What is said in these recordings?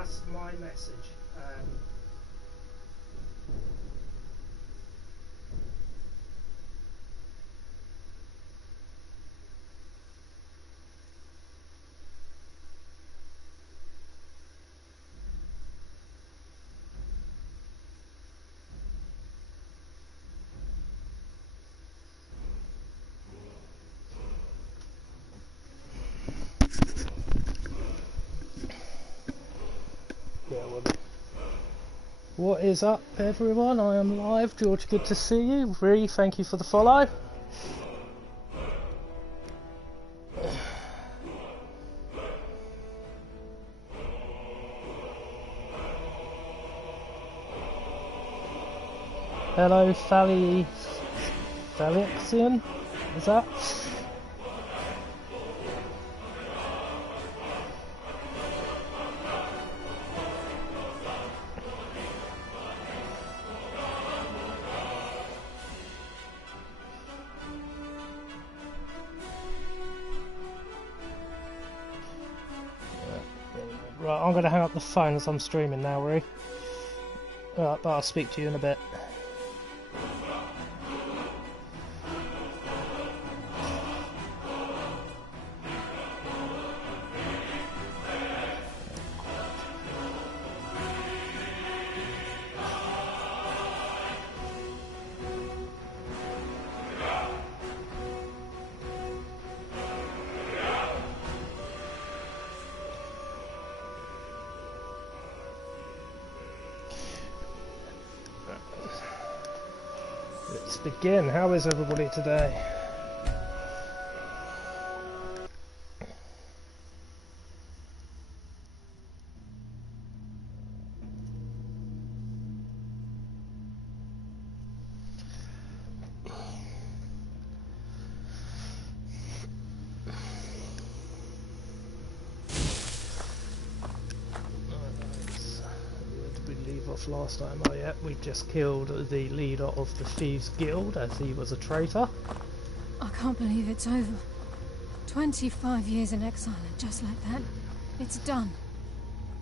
that's my message. What is up, everyone? I am live. George, good to see you. Ree, thank you for the follow. Hello, Phalixian, is that? Right, I'm going to hang up the phone as I'm streaming now, Ree. Alright, but I'll speak to you in a bit. Let's begin. How is everybody today? Last time, oh yeah, we just killed the leader of the Thieves Guild as he was a traitor. I can't believe it's over. 25 years in exile and just like that, it's done.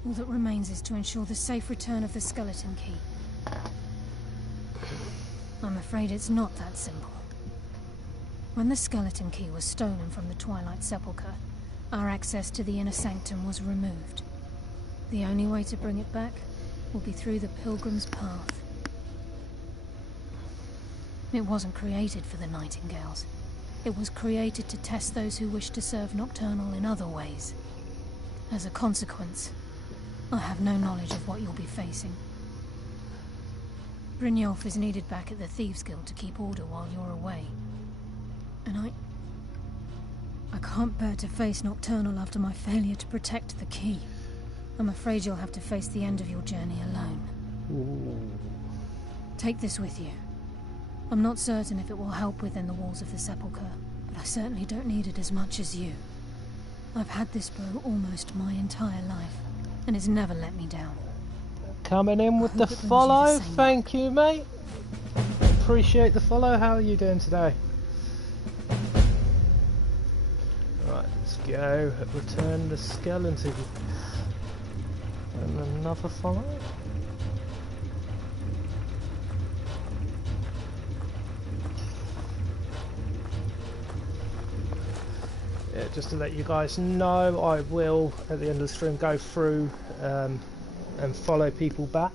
All that remains is to ensure the safe return of the skeleton key. I'm afraid it's not that simple. When the skeleton key was stolen from the Twilight Sepulchre, our access to the inner sanctum was removed. The only way to bring it back will be through the Pilgrim's Path. It wasn't created for the Nightingales. It was created to test those who wish to serve Nocturnal in other ways. As a consequence, I have no knowledge of what you'll be facing. Brynjolf is needed back at the Thieves Guild to keep order while you're away. And I can't bear to face Nocturnal after my failure to protect the key. I'm afraid you'll have to face the end of your journey alone. Ooh. Take this with you. I'm not certain if it will help within the walls of the Sepulchre, but I certainly don't need it as much as you. I've had this bow almost my entire life, and it's never let me down. Coming in with the follow, thank you, mate. Appreciate the follow. How are you doing today? Right, let's go. Return the skeleton. And another follow. Yeah, just to let you guys know, I will at the end of the stream go through and follow people back.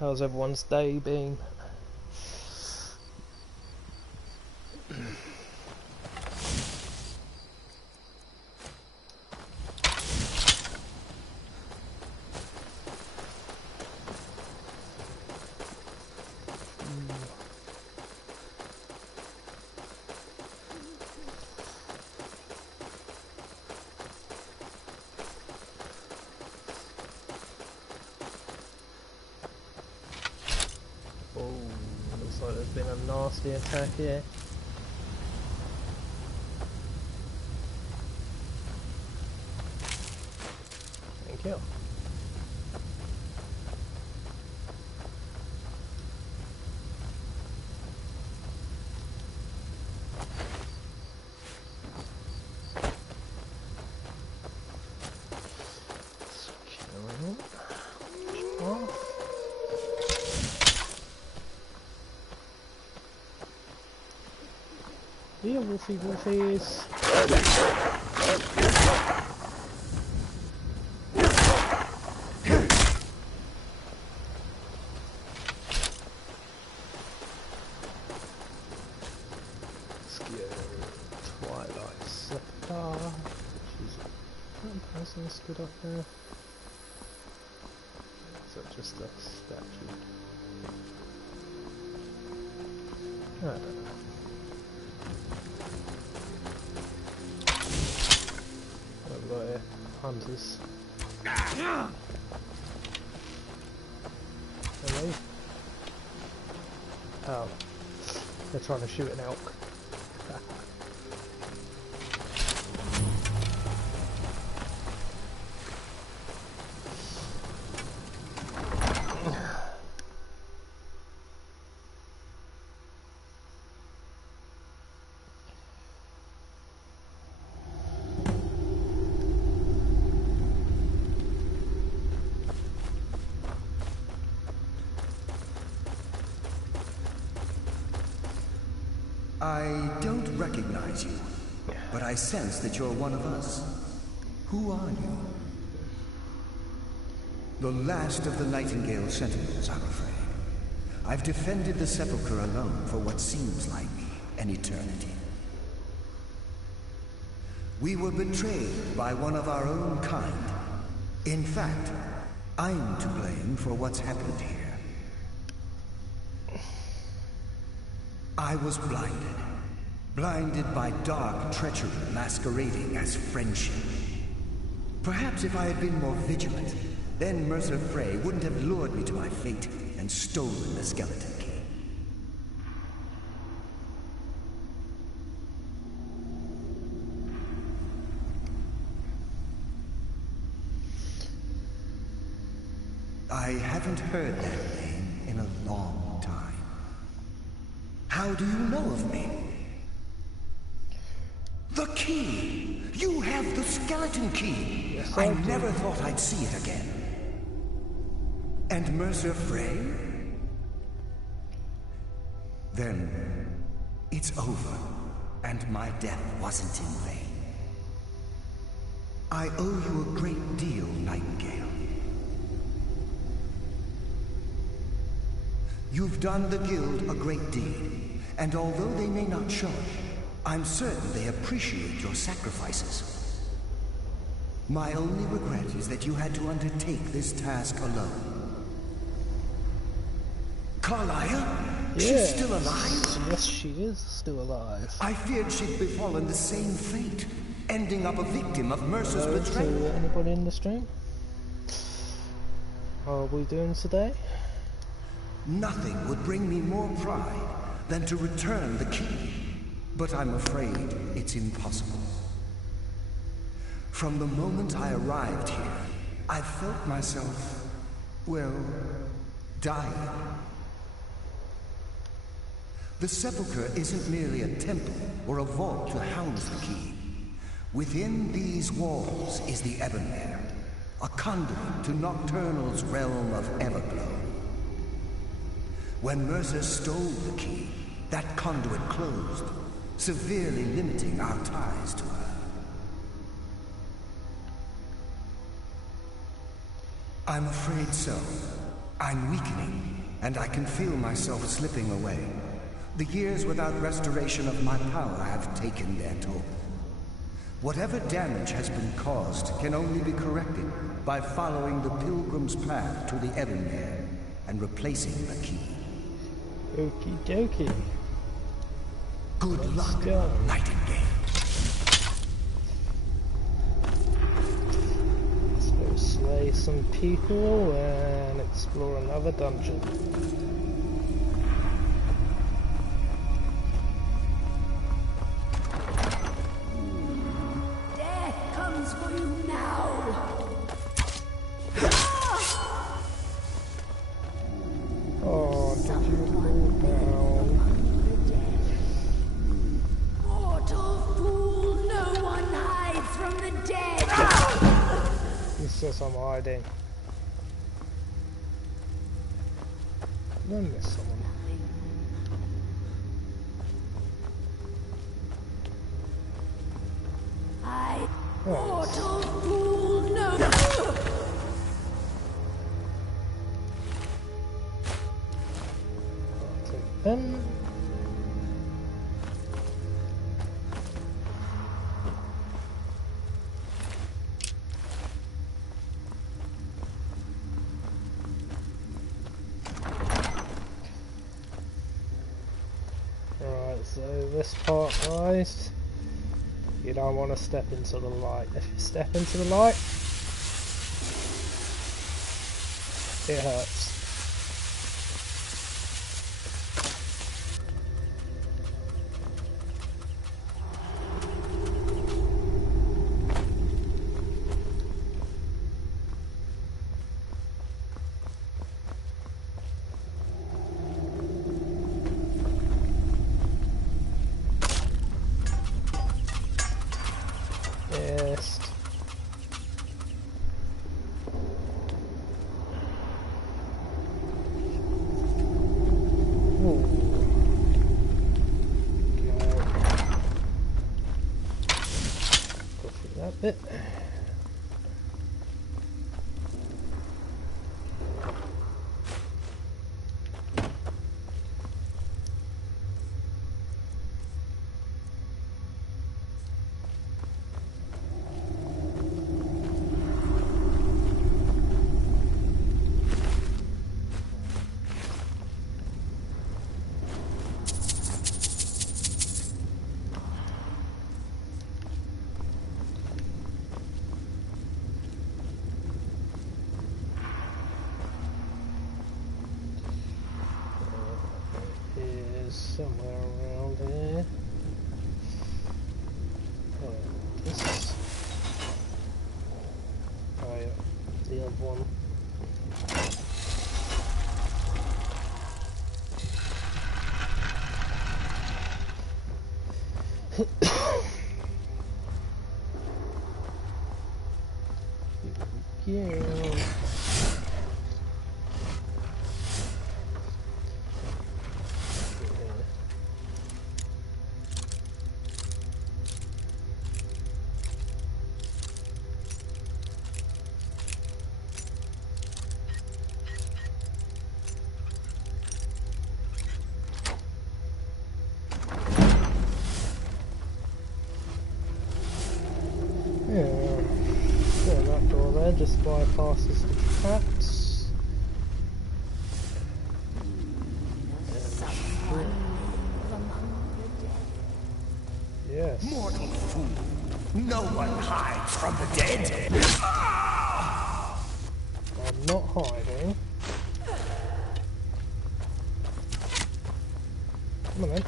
How's everyone's day been? the attack here. Thank you. Yeah, wolfie wolfies. Twilight Scepter. She's one person stood up there. Is that just a statue? I don't know. Hunters. Hello? Oh, they're trying to shoot an elk. I don't recognize you, but I sense that you're one of us. Who are you? The last of the Nightingale Sentinels, I'm afraid. I've defended the Sepulchre alone for what seems like an eternity. We were betrayed by one of our own kind. In fact, I'm to blame for what's happened here. I was blinded by dark treachery masquerading as friendship. Perhaps if I had been more vigilant, then Mercer Frey wouldn't have lured me to my fate and stolen the skeleton key. I haven't heard that name in a long time. How do you know of me? The key! You have the skeleton key! Yes, I never thought I'd see it again. And Mercer Frey? Then, it's over, and my death wasn't in vain. I owe you a great deal, Nightingale. You've done the Guild a great deed. And although they may not show it, I'm certain they appreciate your sacrifices. My only regret is that you had to undertake this task alone. Carlia? Yes. She's still alive? Yes, she is still alive. I feared she'd befallen the same fate, ending up a victim of Mercer's Hello betrayal. to anybody in the stream? How are we doing today? Nothing would bring me more pride than to return the key. But I'm afraid it's impossible. From the moment I arrived here, I felt myself, well, dying. The Sepulchre isn't merely a temple or a vault to house the key. Within these walls is the Ebonmere, a conduit to Nocturnal's realm of Everglow. When Mercer stole the key, that conduit closed, severely limiting our ties to her. I'm afraid so. I'm weakening, and I can feel myself slipping away. The years without restoration of my power have taken their toll. Whatever damage has been caused can only be corrected by following the Pilgrim's path to the Ebonmere and replacing the key. Okie dokie. Good luck, go. Nightingale. Let's go slay some people and explore another dungeon. says I'm hiding. Did I miss someone? Mortal fool, no! I'll take them. Right, so this part, guys, you don't want to step into the light. If you step into the light, it hurts. Yes. Ooh. Go through that bit. Somewhere around here. Oh, this is... Oh yeah, the other one. Yeah. Yeah, that door there just bypasses the traps. Yes. Mortal fool! No one hides from the dead! I'm not hiding. Come on then.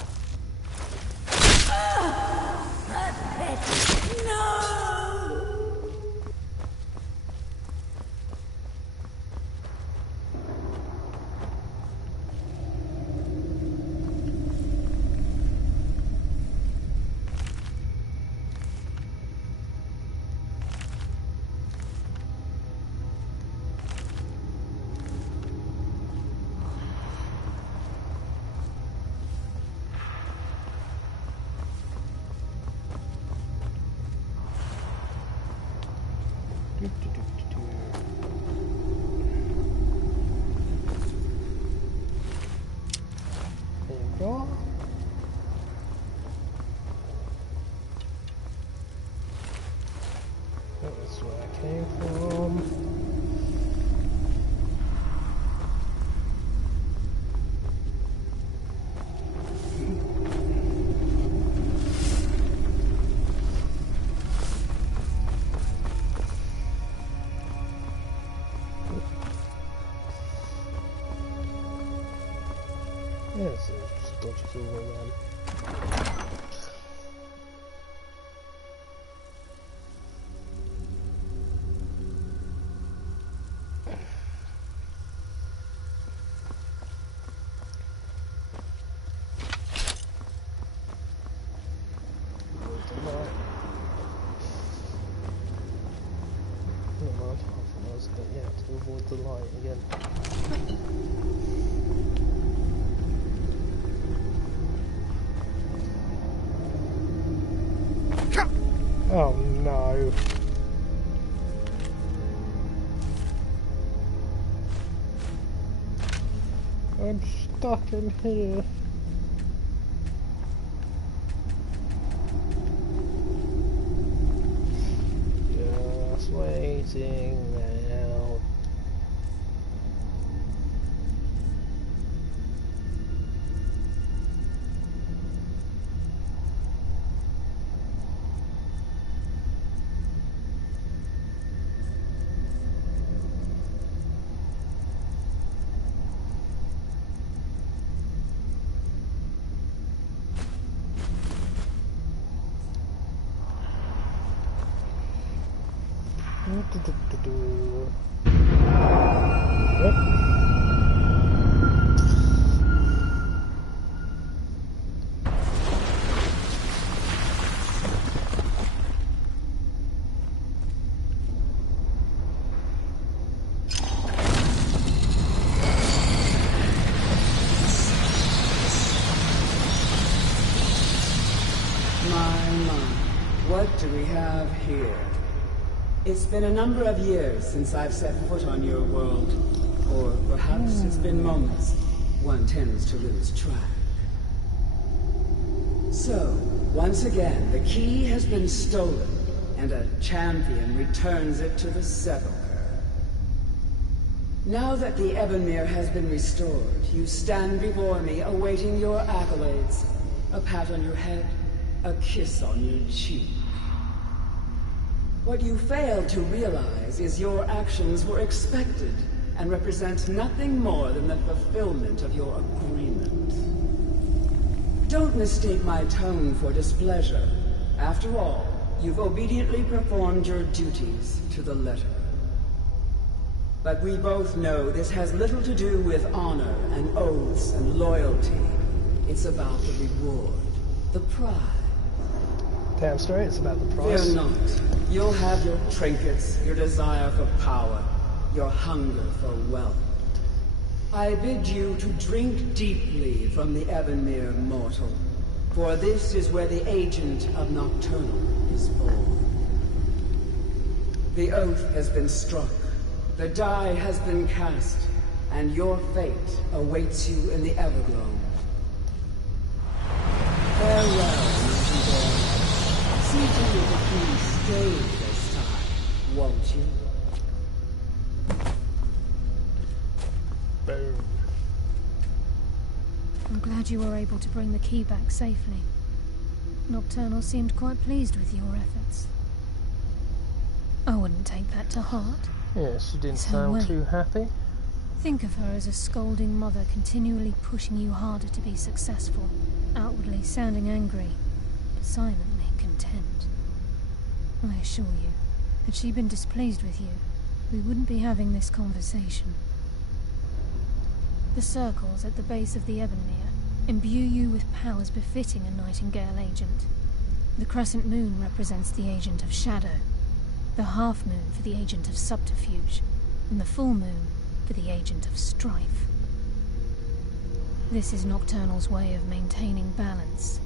There you go. That's where I came from. Yes, it's just dodges all around. Never mind, to avoid the light again. Oh no. I'm stuck in here. Just waiting now. What do we have here? It's been a number of years since I've set foot on your world. Or perhaps it's been moments. One tends to lose track. So, once again, the key has been stolen, and a champion returns it to the sepulchre. Now that the Ebonmere has been restored, you stand before me awaiting your accolades. A pat on your head, a kiss on your cheek. What you failed to realize is your actions were expected and represent nothing more than the fulfillment of your agreement. Don't mistake my tone for displeasure. After all, you've obediently performed your duties to the letter. But we both know this has little to do with honor and oaths and loyalty. It's about the reward, the prize. Damn straight, it's about the price. Fear not. You'll have your trinkets, your desire for power, your hunger for wealth. I bid you to drink deeply from the Ebonmere mortal, for this is where the agent of Nocturnal is born. The oath has been struck, the die has been cast, and your fate awaits you in the Everglow. Farewell, Nightingale. See to it that you stay this time, won't you? Boom. I'm glad you were able to bring the key back safely. Nocturnal seemed quite pleased with your efforts. I wouldn't take that to heart. Yeah, she didn't It's her sound way. too happy. Think of her as a scolding mother continually pushing you harder to be successful, outwardly sounding angry, silently content. I assure you, had she been displeased with you, we wouldn't be having this conversation. The circles at the base of the Ebonmere imbue you with powers befitting a Nightingale agent. The crescent moon represents the agent of shadow, the half moon for the agent of subterfuge, and the full moon for the agent of strife. This is Nocturnal's way of maintaining balance.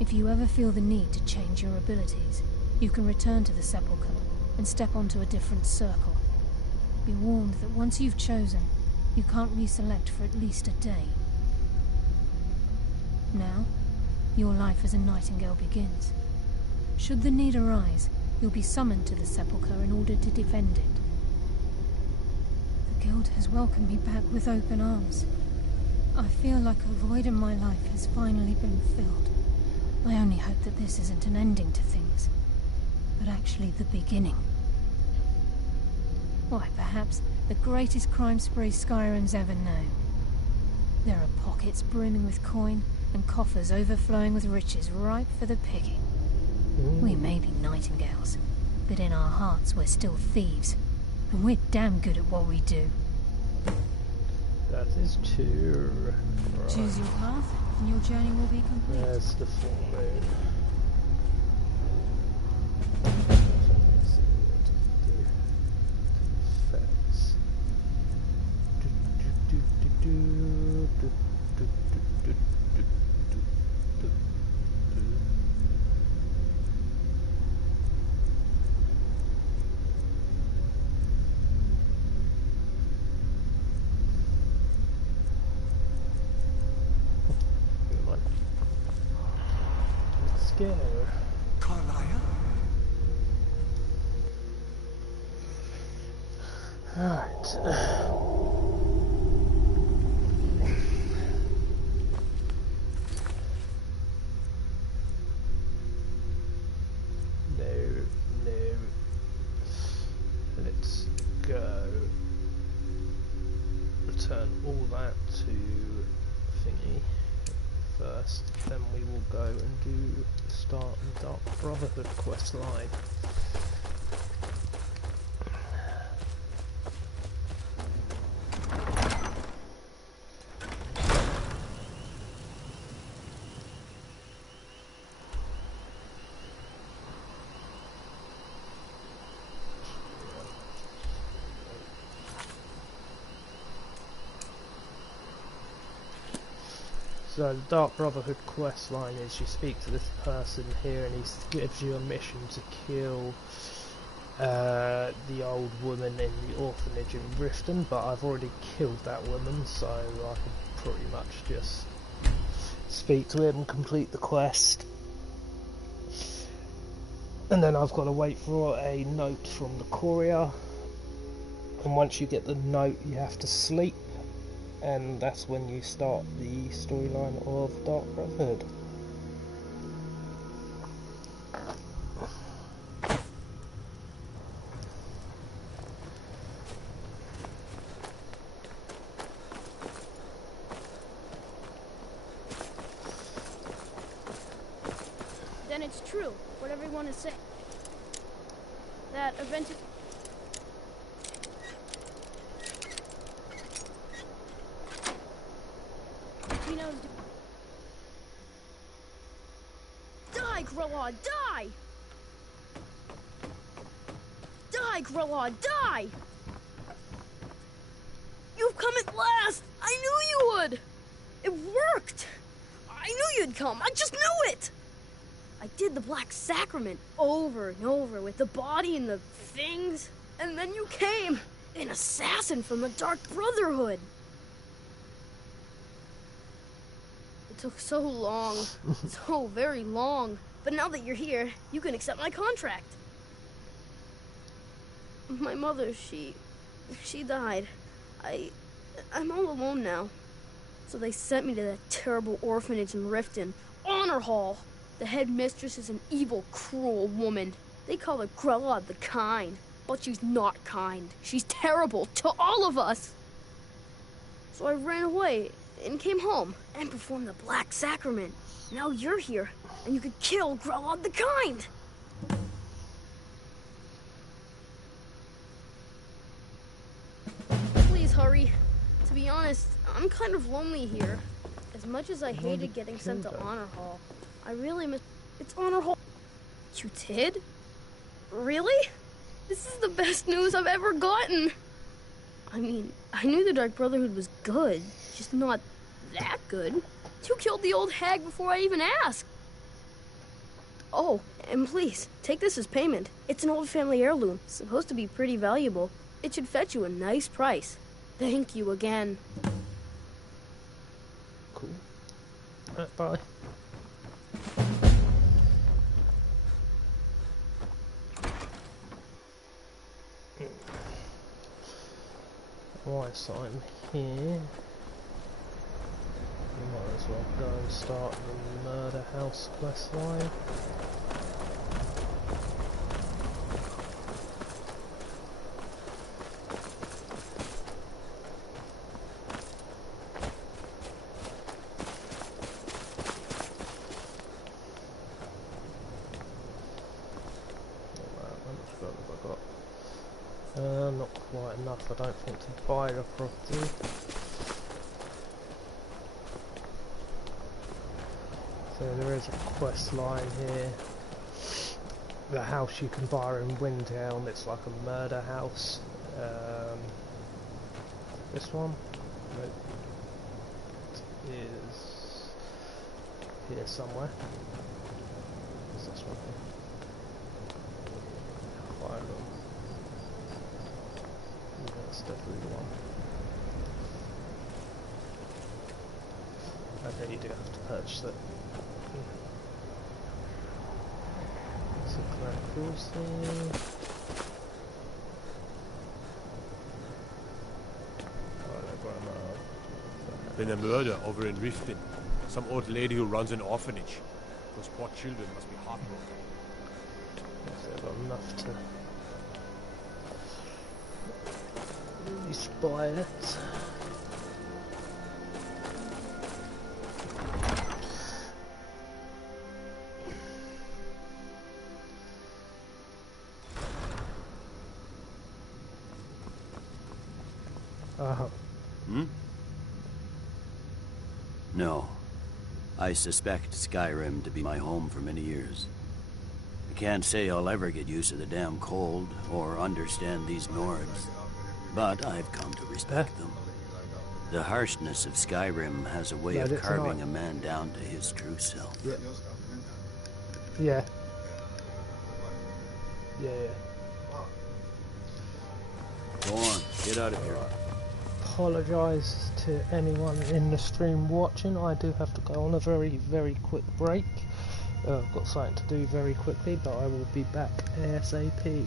If you ever feel the need to change your abilities, you can return to the sepulchre and step onto a different circle. Be warned that once you've chosen, you can't reselect for at least a day. Now, your life as a Nightingale begins. Should the need arise, you'll be summoned to the sepulchre in order to defend it. The Guild has welcomed me back with open arms. I feel like a void in my life has finally been filled. I only hope that this isn't an ending to things, but actually the beginning. Why, perhaps the greatest crime spree Skyrim's ever known. There are pockets brimming with coin and coffers overflowing with riches ripe for the picking. We may be Nightingales, but in our hearts we're still thieves, and we're damn good at what we do. That is true. Right. Choose your path, and your journey will be complete. There's the full moon. Let's see what to do. Effects. go. Carlia? Alright. No. Let's go. Return all that to thingy first, then we will go and do start the Dark Brotherhood quest line. So the Dark Brotherhood quest line is you speak to this person here and he gives you a mission to kill the old woman in the orphanage in Riften, but I've already killed that woman, so I can pretty much just speak to him, complete the quest, and then I've got to wait for a note from the courier, and once you get the note you have to sleep, and that's when you start the storyline of Dark Brotherhood. Then it's true, what everyone is saying. That event is... Die, Grilla, die! Die, Grilla, die! You've come at last! I knew you would! It worked! I knew you'd come, I just knew it! I did the Black Sacrament over and over with the body and the things, and then you came, an assassin from the Dark Brotherhood. It took so long, so very long, but now that you're here, you can accept my contract. My mother, she died. I'm all alone now. So they sent me to that terrible orphanage in Riften, Honor Hall. The headmistress is an evil, cruel woman. They call her Grella the Kind, but she's not kind. She's terrible to all of us. So I ran away and came home and performed the Black Sacrament. Now you're here, and you could kill Grella the Kind. Please hurry. To be honest, I'm kind of lonely here. As much as I hated getting sent to Honor Hall, I really miss... It's Honor Hall. You did? Really? This is the best news I've ever gotten. I mean, I knew the Dark Brotherhood was good, just not that good. You killed the old hag before I even asked. Oh, and please, take this as payment. It's an old family heirloom, supposed to be pretty valuable. It should fetch you a nice price. Thank you again. Cool. Bye. Right, so I'm here. You might as well go and start the Murder House quest line. Not quite enough, I don't think, to buy the property. So there is a quest line here. The house you can buy in Windhelm, it's like a murder house. This one? Nope. It is here somewhere. What's this one here? Fire room. That's definitely the one. Okay, you do have to purchase it. Crossing. Been a murder over in Riften. Some old lady who runs an orphanage. Those poor children must be heartbroken. I've got enough to really spy it. No. I suspect Skyrim to be my home for many years. I can't say I'll ever get used to the damn cold or understand these Nords, but I've come to respect them. The harshness of Skyrim has a way of carving a man down to his true self. Yeah. Go on, get out of here. Apologise to anyone in the stream watching. I do have to go on a very, very quick break. I've got something to do very quickly, but I will be back ASAP.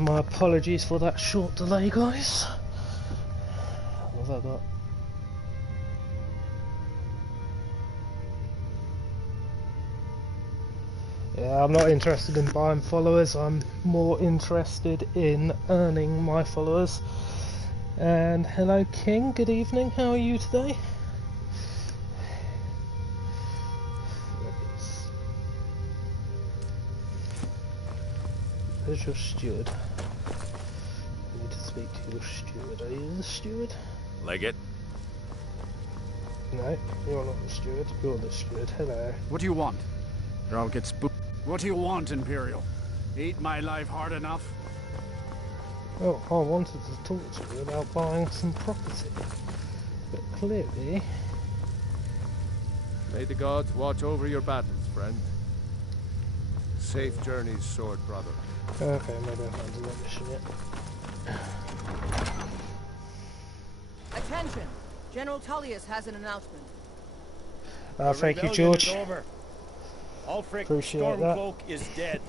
My apologies for that short delay, guys. What have I got? Yeah, I'm not interested in buying followers, I'm more interested in earning my followers. And hello King, good evening, how are you today? Where's your steward? I need to speak to your steward. Are you the steward? Leg it. No, you're not the steward, you're the steward. Hello. What do you want? Or I'll get spooked. What do you want, Imperial? Eat my life hard enough? Well, I wanted to talk to you about buying some property, but clearly... May the gods watch over your battles, friend. Safe journeys, sword brother. Okay, maybe I haven't done that mission yet. Attention! General Tullius has an announcement. Thank you, George. Ulfric Appreciate Stormcloak is dead.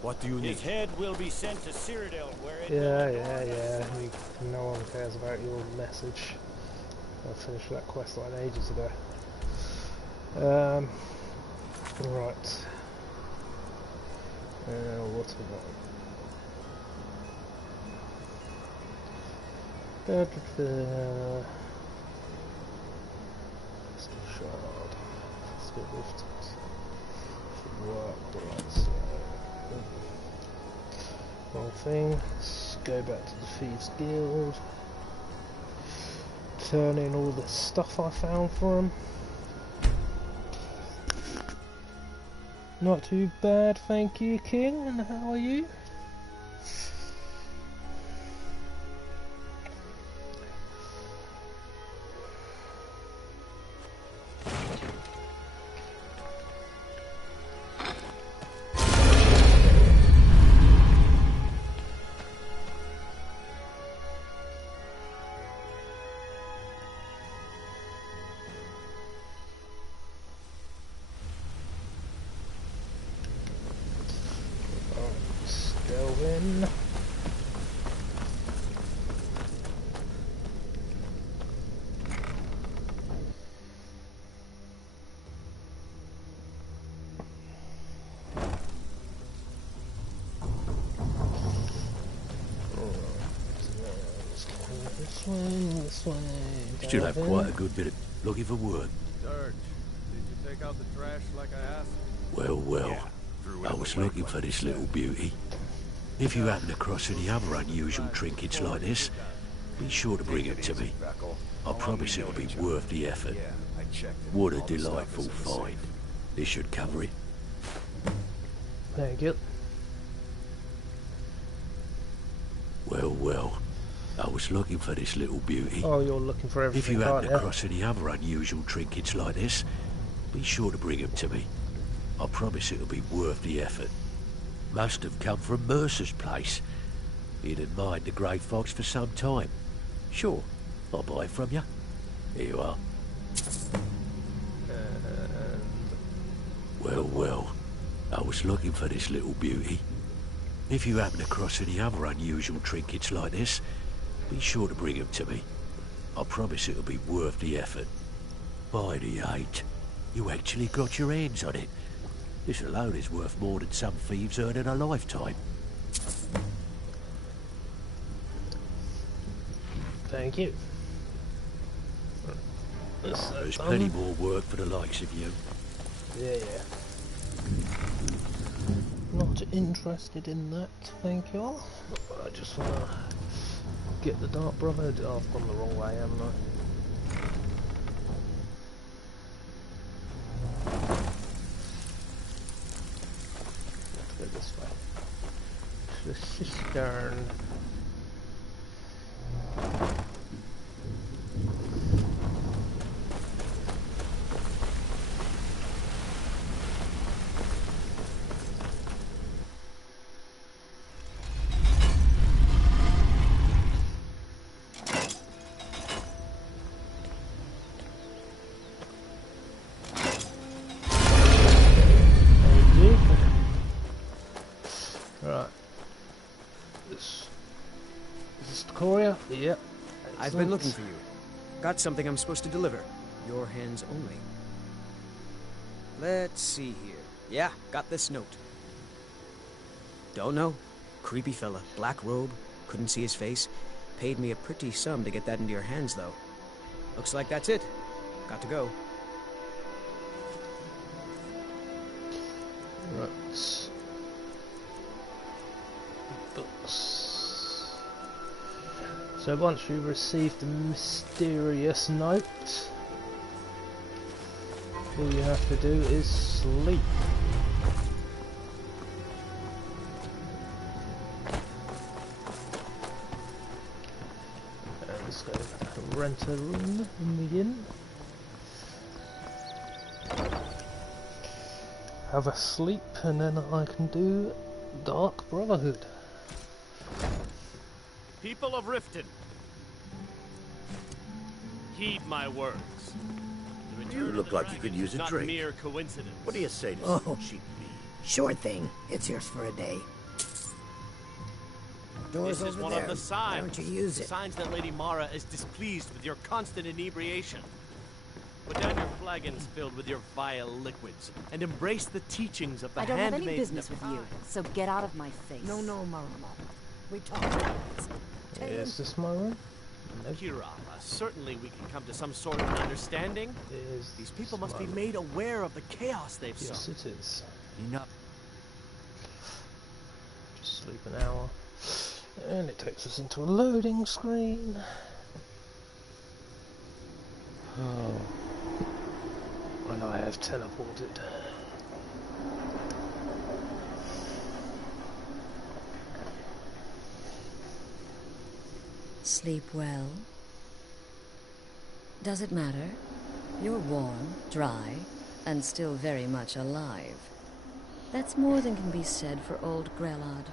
What do you need? His head will be sent to Cyrodiil, where it Yeah. No one cares about your message. I finished that quest line ages ago. Right. What have we got? Crystal shard. Let's get lifted. Should work. Right, so wrong thing. Let's go back to the Thieves Guild. Turn in all the stuff I found for him. Not too bad, thank you, King. And how are you? Still have quite a good bit of looking for work. Dirge, did you take out the trash like I asked? Well, I was looking for this little beauty. If you happen across any other unusual trinkets like this, be sure to bring it to me. I promise it'll be worth the effort. What a delightful find. This should cover it. Thank you. Well, I was looking for this little beauty. Oh, you're looking for everything. If you happen aren't you? across any other unusual trinkets like this, be sure to bring them to me. I promise it'll be worth the effort. Must have come from Mercer's place. He'd admired the grey fox for some time. Sure, I'll buy it from you. Here you are. Well, I was looking for this little beauty. If you happen across any other unusual trinkets like this, be sure to bring them to me. I promise it'll be worth the effort. By the 8, you actually got your hands on it. This alone is worth more than some thieves earn in a lifetime. Thank you. There's plenty more work for the likes of you. Yeah. Not interested in that, thank you all. I just want to get the Dark Brother. Oh, I've gone the wrong way, haven't I? Let's go this way. The cistern. Mr. Courier? Yep. I've been looking for you. Got something I'm supposed to deliver. Your hands only. Let's see here. Yeah, got this note. Don't know. Creepy fella. Black robe. Couldn't see his face. Paid me a pretty sum to get that into your hands, though. Looks like that's it. Got to go. Right. Books. So once you receive the mysterious note, all you have to do is sleep. Let's go rent a room in the inn. Have a sleep, and then I can do Dark Brotherhood. People of Riften, heed my words. You look like you could use a not drink. Mere coincidence. What do you say to Oh. some cheap meat? Sure thing. It's yours for a day. Door's This is over one there. of the signs. Why don't you use it? Signs that Lady Mara is displeased with your constant inebriation. Put down your flagons filled with your vile liquids and embrace the teachings of the I don't have handmaiden any business of with you, time. so get out of my face. No, Marama. We talked. Is this my room? Nope. Kira, certainly we can come to some sort of an understanding. Is These people this must be my made aware of the chaos they've room? Yes, sown. it is. Enough. Just sleep an hour. And it takes us into a loading screen. Oh. And I have teleported. Sleep well. Does it matter? You're warm, dry, and still very much alive. That's more than can be said for old Grelod,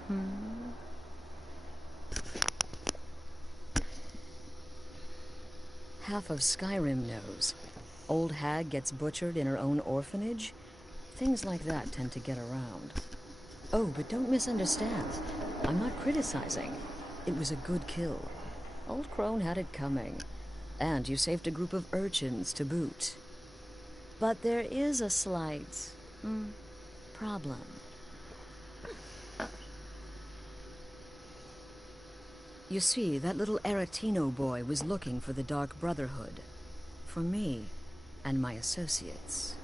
Half of Skyrim knows. Old hag gets butchered in her own orphanage. Things like that tend to get around. Oh, but don't misunderstand. I'm not criticizing. It was a good kill. Old Crone had it coming. And you saved a group of urchins to boot. But there is a slight problem. You see, that little Aretino boy was looking for the Dark Brotherhood. For me and my associates.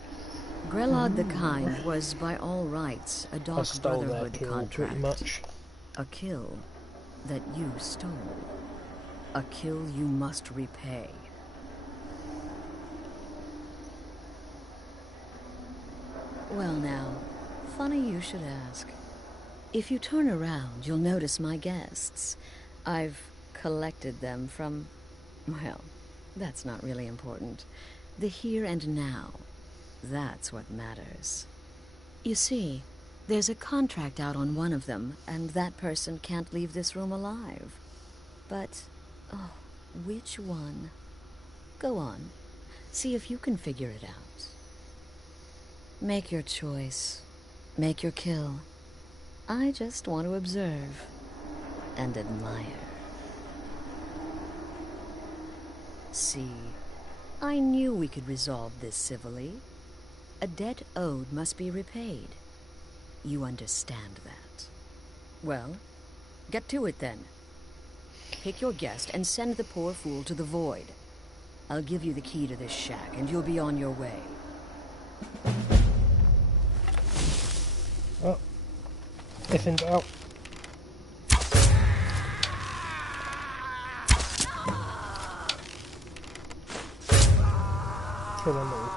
Grelod the Kind was, by all rights, a Dark Brotherhood contract. Pretty much. A kill that you stole. A kill you must repay. Well now, funny you should ask. If you turn around, you'll notice my guests. I've collected them from, well, that's not really important. The here and now. That's what matters. You see, there's a contract out on one of them, and that person can't leave this room alive. But, oh, which one? Go on. See if you can figure it out. Make your choice. Make your kill. I just want to observe and admire. See, I knew we could resolve this civilly. A debt owed must be repaid. You understand that. Well, get to it then. Pick your guest and send the poor fool to the void. I'll give you the key to this shack and you'll be on your way. Oh. If in doubt. Kill them all.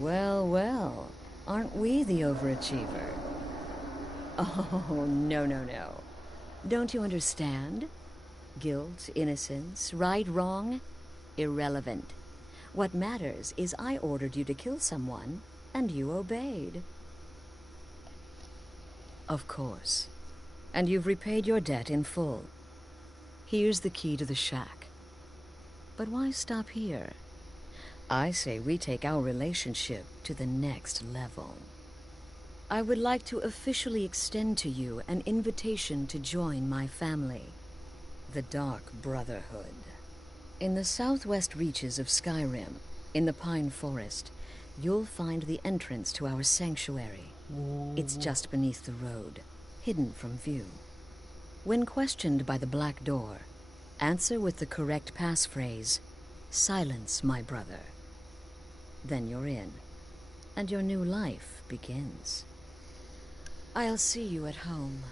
Well, well, aren't we the overachiever? Oh, no. Don't you understand? Guilt, innocence, right, wrong, irrelevant. What matters is I ordered you to kill someone, and you obeyed. Of course, and you've repaid your debt in full. Here's the key to the shack. But why stop here? I say we take our relationship to the next level. I would like to officially extend to you an invitation to join my family, the Dark Brotherhood. In the southwest reaches of Skyrim, in the Pine Forest, you'll find the entrance to our sanctuary. It's just beneath the road, hidden from view. When questioned by the Black Door, answer with the correct passphrase, "Silence, my brother." Then you're in, and your new life begins. I'll see you at home.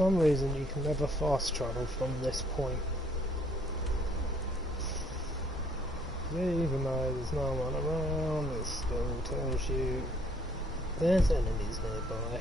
For some reason you can never fast travel from this point. Even though there's no one around, it still tells you there's enemies nearby.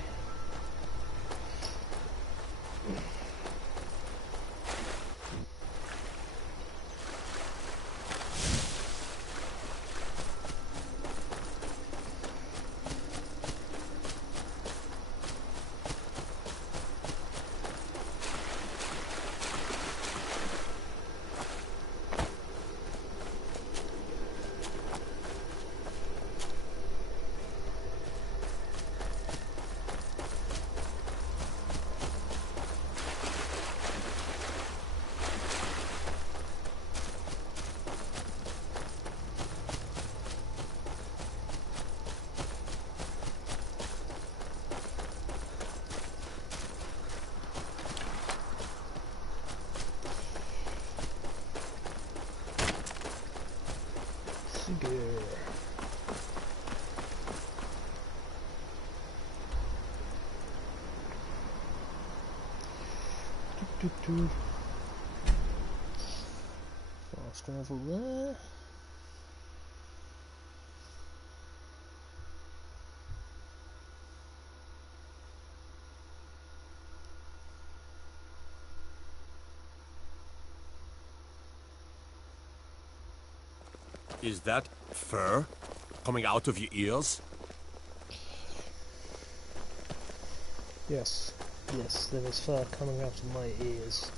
Fast travel there. Is that fur coming out of your ears? Yes, yes, there is fur coming out of my ears.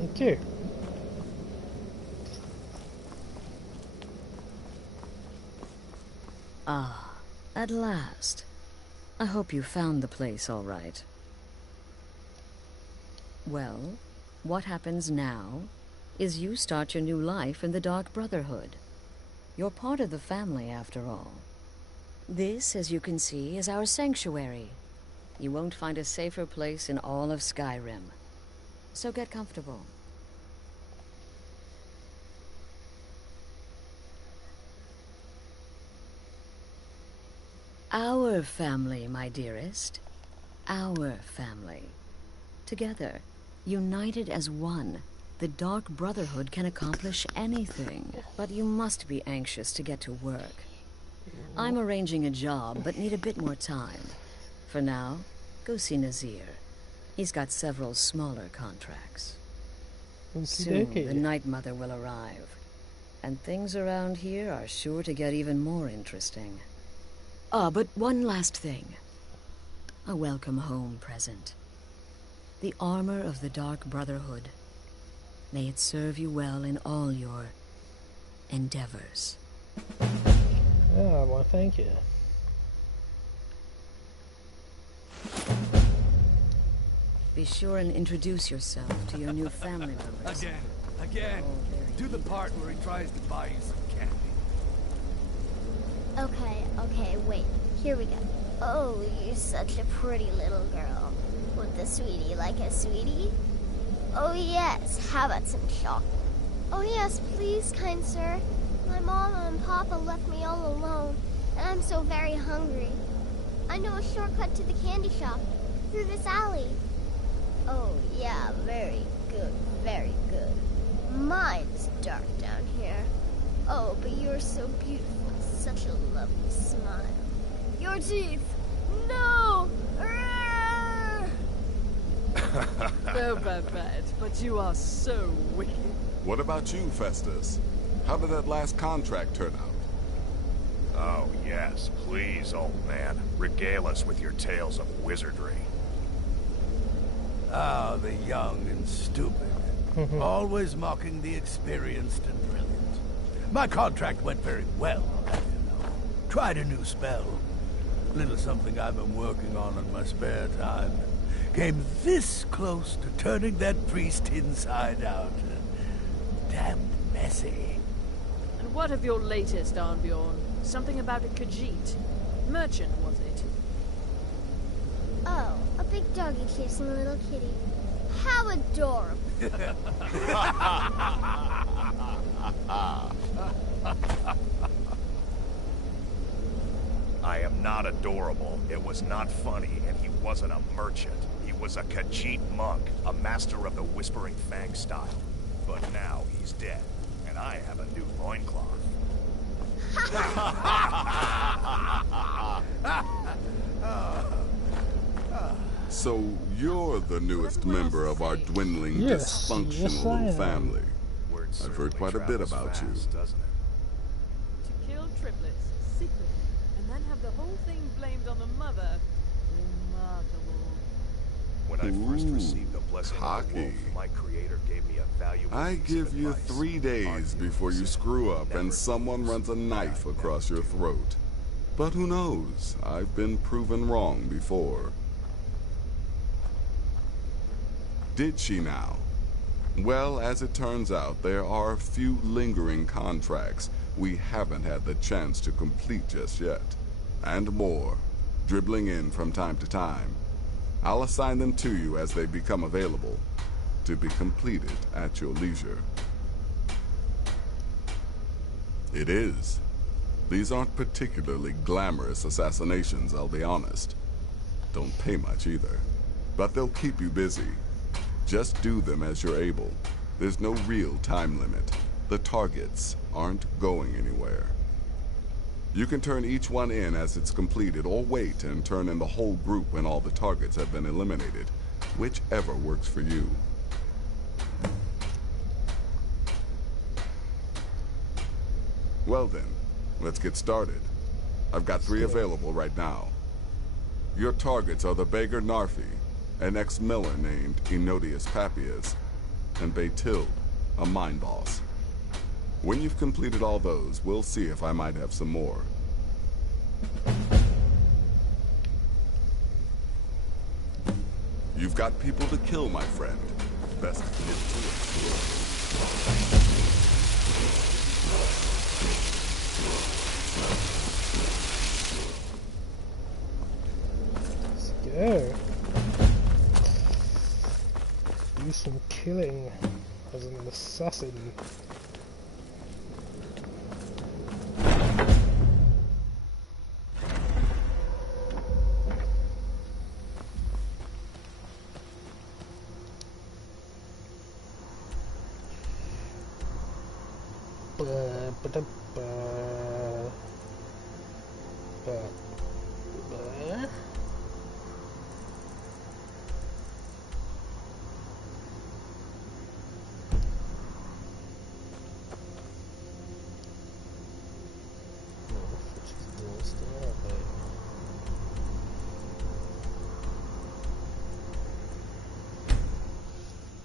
Thank you. Ah, at last. I hope you found the place all right. Well, what happens now is you start your new life in the Dark Brotherhood. You're part of the family, after all. This, as you can see, is our sanctuary. You won't find a safer place in all of Skyrim. So get comfortable. Our family, my dearest. Our family. Together, united as one, the Dark Brotherhood can accomplish anything. But you must be anxious to get to work. I'm arranging a job, but need a bit more time. For now, go see Nazir. He's got several smaller contracts. Okie Soon, dokie. the Night Mother will arrive, and things around here are sure to get even more interesting. But one last thing. A welcome home present. The armor of the Dark Brotherhood. May it serve you well in all your endeavors. Ah, well, thank you. Be sure and introduce yourself to your new family members. Again. Do the part where he tries to buy you some candy. Okay, wait. Here we go. Oh, you're such a pretty little girl. With the sweetie like a sweetie? Oh yes, how about some chocolate? Oh yes, please, kind sir. My mom and papa left me all alone, and I'm so very hungry. I know a shortcut to the candy shop, through this alley. Oh yeah, very good, very good. Mine's dark down here. Oh, but you're so beautiful, such a lovely smile. Your teeth! No! Oh, Babette, but you are so wicked. What about you, Festus? How did that last contract turn out? Oh, yes, please, old man. Regale us with your tales of wizardry. Ah, the young and stupid. Always mocking the experienced and brilliant. My contract went very well, you know. Tried a new spell. Little something I've been working on in my spare time. Came this close to turning that priest inside out. Damned messy. And what of your latest, Arnbjorn? Something about a Khajiit. Merchant, was it? Oh, a big doggy chasing a little kitty. How adorable. I am not adorable. It was not funny, and he wasn't a merchant. He was a Khajiit monk, a master of the Whispering Fang style. But now he's dead, and I have a new loincloth. So you're the newest member of our dwindling, dysfunctional little family. I've heard quite a bit about you. Doesn't it? To kill triplets, secretly, and then have the whole thing blamed on the mother. Remarkable. When I first received the blessing of the wolf, my creator gave me a valuable I piece give of you advice. 3 days before you screw up and someone runs a knife across your throat. But who knows? I've been proven wrong before. Did she now? Well, as it turns out, there are a few lingering contracts we haven't had the chance to complete just yet. And more, dribbling in from time to time. I'll assign them to you as they become available, to be completed at your leisure. It is. These aren't particularly glamorous assassinations, I'll be honest. Don't pay much either. But they'll keep you busy. Just do them as you're able. There's no real time limit. The targets aren't going anywhere. You can turn each one in as it's completed, or wait and turn in the whole group when all the targets have been eliminated. Whichever works for you. Well then, let's get started. I've got 3 available right now. Your targets are the beggar Narfi, an ex-miller named Enodius Papias, and Baytild, a mine boss. When you've completed all those, we'll see if I might have some more. You've got people to kill, my friend. Best get to it. Let's go. Do some killing as an assassin.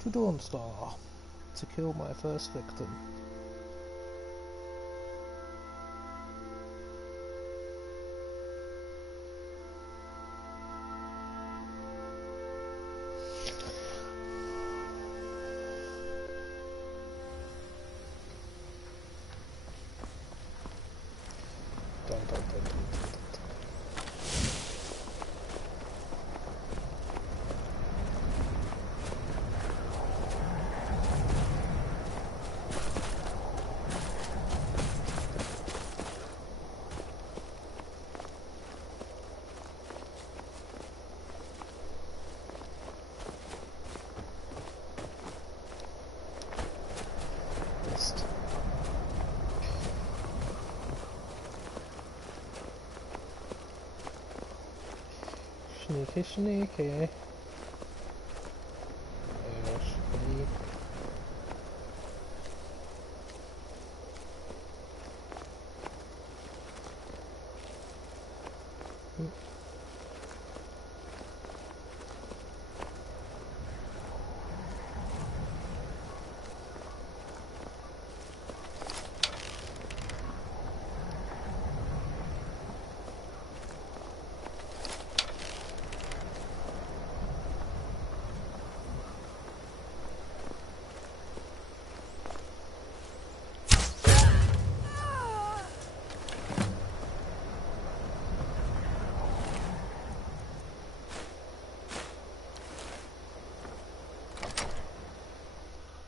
to Dawnstar to kill my first victim. Dun, dun, dun, dun, dun, dun. Missed. Sneaky, sneaky. Ashley.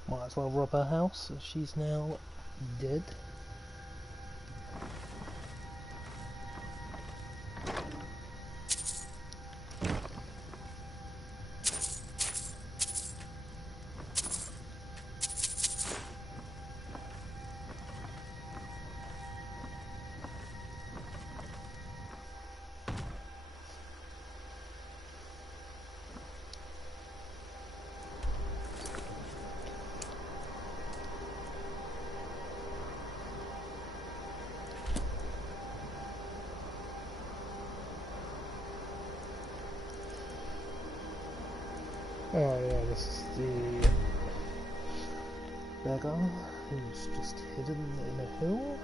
Might as well rob her house, as she's now dead. Oh yeah, this is the beggar who's just hidden in a hill.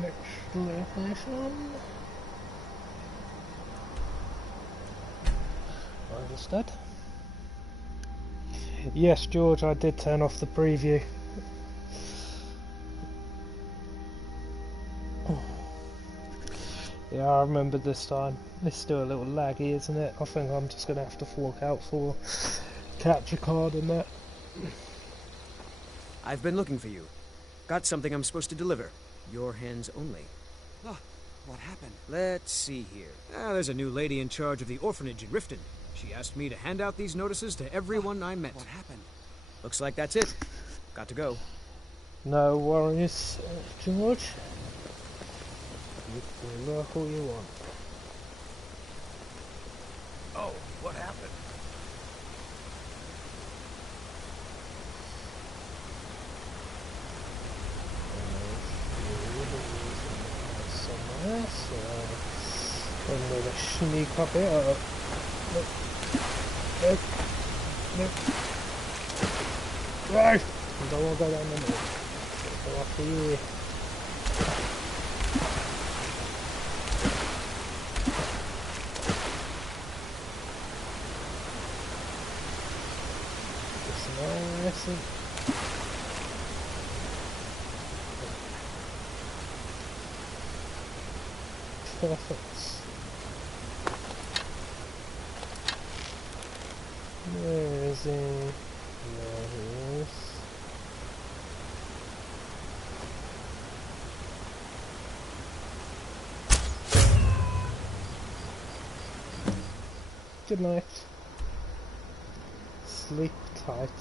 Next location. Understood. Yes, George, I did turn off the preview. Yeah, I remember this time. It's still a little laggy, isn't it? I think I'm just going to have to fork out for capture card and that. I've been looking for you. Got something I'm supposed to deliver. Your hands only. Oh, what happened? Let's see here. There's a new lady in charge of the orphanage in Riften. She asked me to hand out these notices to everyone I met. What happened? Looks like that's it. Got to go. No worries, George. You can work all you want. Oh, what happened? Someone. That's I'm gonna sneak up here. Nope. Nope. Nope. Right. I don't want to go down the middle. Go up here. It's nice and perfect. Where is he? There he is. Good night. Sleep tight.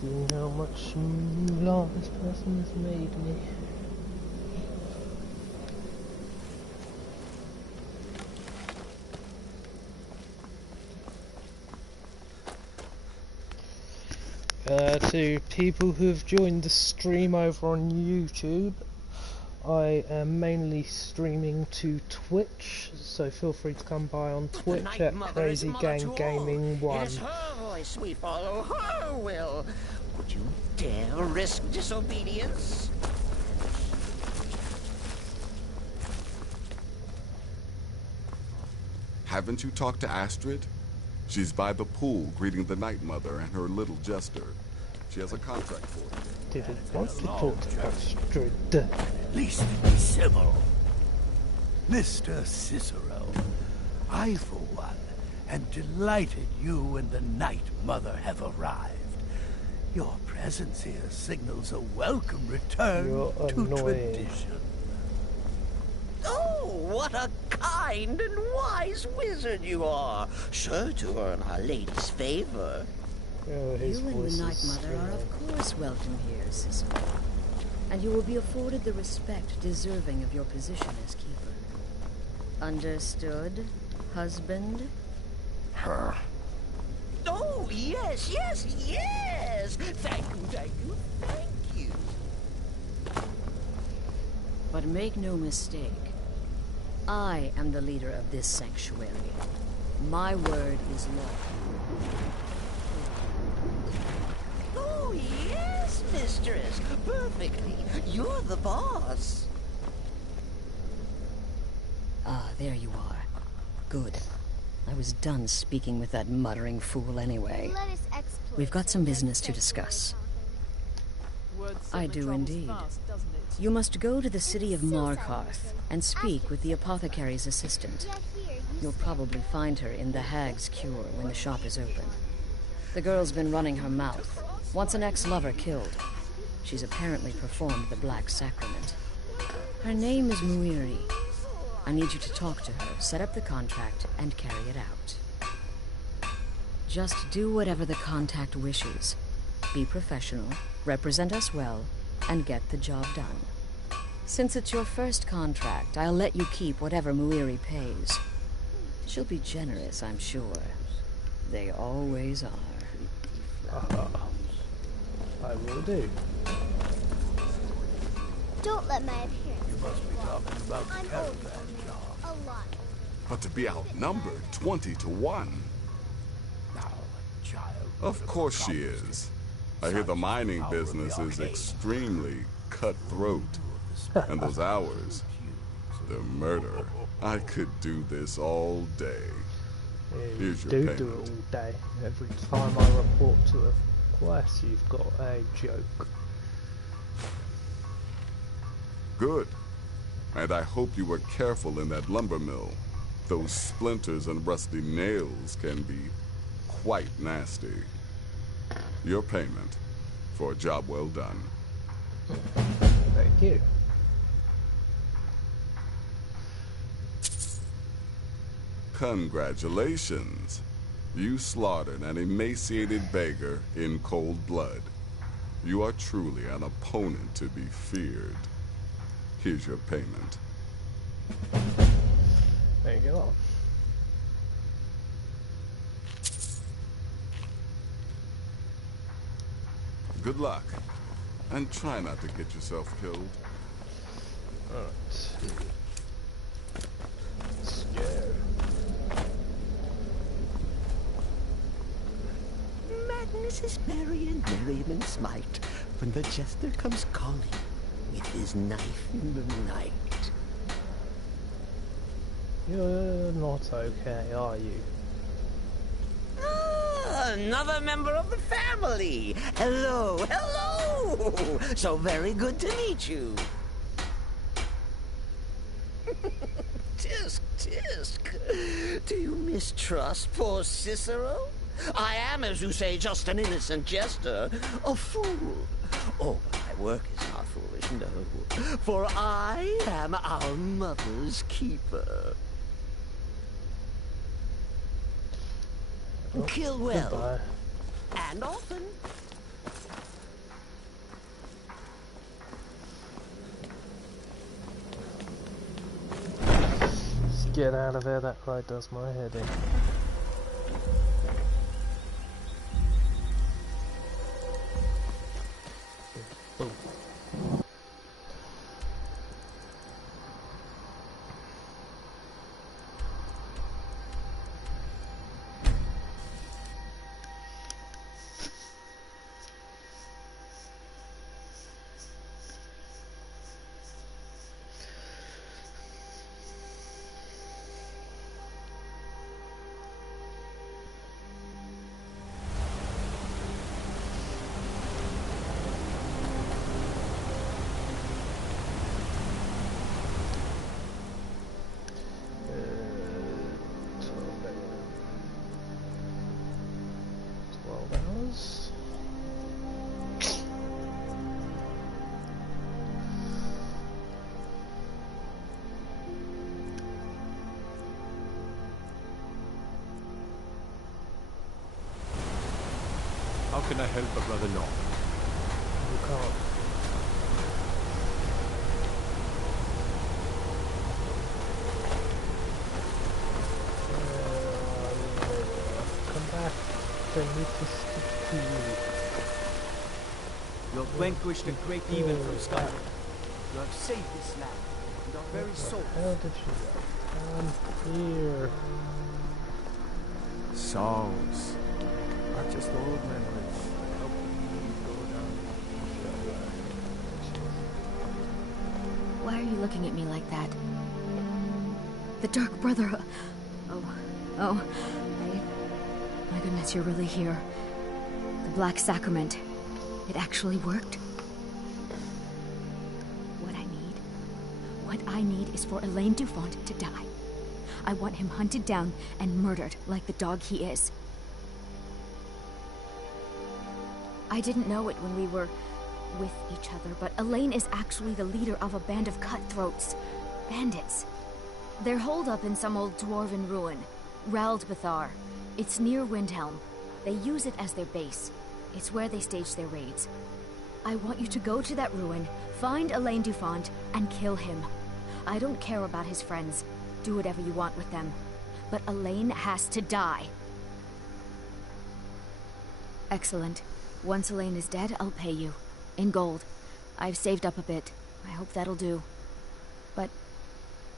See how much love this person has made me. To people who have joined the stream over on YouTube, I am mainly streaming to Twitch, so feel free to come by on Twitch at Crazy Gang Gaming 1. It is her voice we follow, her will. Would you dare risk disobedience? Haven't you talked to Astrid? She's by the pool greeting the Night Mother and her little jester. She has a contract for you. Didn't want to talk to Astrid. At least be civil. Mr. Cicero, I for one am delighted you and the Night Mother have arrived. Your presence here signals a welcome return to tradition. Oh, what a kind and wise wizard you are! Sure to earn Our Lady's favor. Oh, you and the Night Mother are of course welcome here, Cicero. And you will be afforded the respect deserving of your position as keeper. Understood, husband? Her. Oh, yes, yes, yes! Thank you, thank you, thank you. But make no mistake, I am the leader of this sanctuary. My word is law. Oh, yes, mistress. Perfectly. You're the boss. Ah, there you are. Good. I was done speaking with that muttering fool anyway. We've got some business to discuss. I do indeed. You must go to the city of Markarth and speak with the apothecary's assistant. You'll probably find her in the Hag's Cure when the shop is open. The girl's been running her mouth. Wants an ex-lover killed. She's apparently performed the Black Sacrament. Her name is Muiri. I need you to talk to her, set up the contract, and carry it out. Just do whatever the contact wishes. Be professional, represent us well, and get the job done. Since it's your first contract, I'll let you keep whatever Muiri pays. She'll be generous, I'm sure. They always are. will do. Don't let my appearance. You must be talking about the I'm caravan older, job. a lot. But to be outnumbered 20 to 1. Now, a child. Of course she is. I hear the mining business is extremely cutthroat. And those hours, the murder. I could do this all day. Here's your payment. Do it all day. Every time I report to a quest, you've got a joke. Good. And I hope you were careful in that lumber mill. Those splinters and rusty nails can be quite nasty. Your payment for a job well done. Thank you. Congratulations. You slaughtered an emaciated beggar in cold blood. You are truly an opponent to be feared. Here's your payment. There you go. Good luck. And try not to get yourself killed. Alright. Let's go. Madness is merry and merriment smite when the jester comes calling with his knife in the night. You're not okay, are you? Another member of the family. Hello, hello. So very good to meet you. Tisk. Do you mistrust poor Cicero? I am, as you say, just an innocent jester. A fool. Oh, but my work is not foolish, no. For I am our mother's keeper. Oh, Kill well. goodbye. And often. Let's get out of here, that guy does my head in. Boom. How can I help a brother know? You can't. Come back. I need to stick to you. You have vanquished a great demon from Skyrim. You have saved this land and our very soul. How did you come here? Songs are just old memories. Help me go down. Why are you looking at me like that? The Dark Brother. Oh. My goodness, you're really here. The Black Sacrament. It actually worked. What I need is for Elaine Dufont to die. I want him hunted down and murdered like the dog he is. I didn't know it when we were with each other, but Elaine is actually the leader of a band of cutthroats. Bandits. They're holed up in some old dwarven ruin. Raldbathar. It's near Windhelm. They use it as their base. It's where they stage their raids. I want you to go to that ruin, find Elaine Dufont, and kill him. I don't care about his friends. Do whatever you want with them. But Elaine has to die. Excellent. Once Elaine is dead, I'll pay you. In gold. I've saved up a bit. I hope that'll do. But,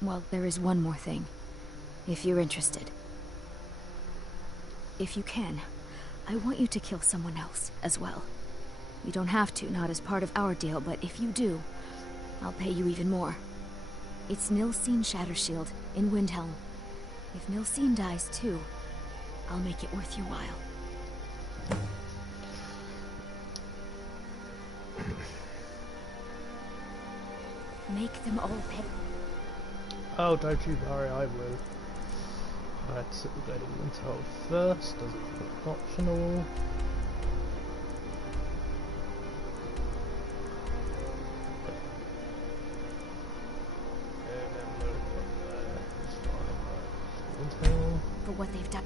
well, there is one more thing. If you're interested. If you can, I want you to kill someone else as well. You don't have to, not as part of our deal, but if you do, I'll pay you even more. It's Nilsine Shattershield in Windhelm. If Nilsine dies too, I'll make it worth your while. Make them all pay. Oh, don't you worry, I will. Let's get intel first, does it look optional? For what they've done.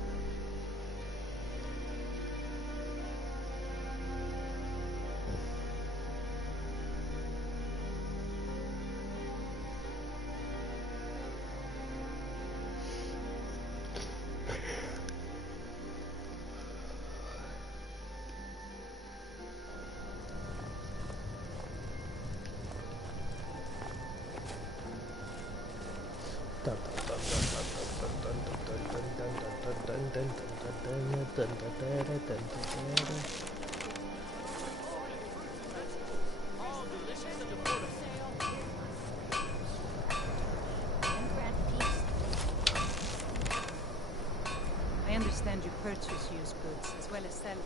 I understand you purchase used goods as well as sell them.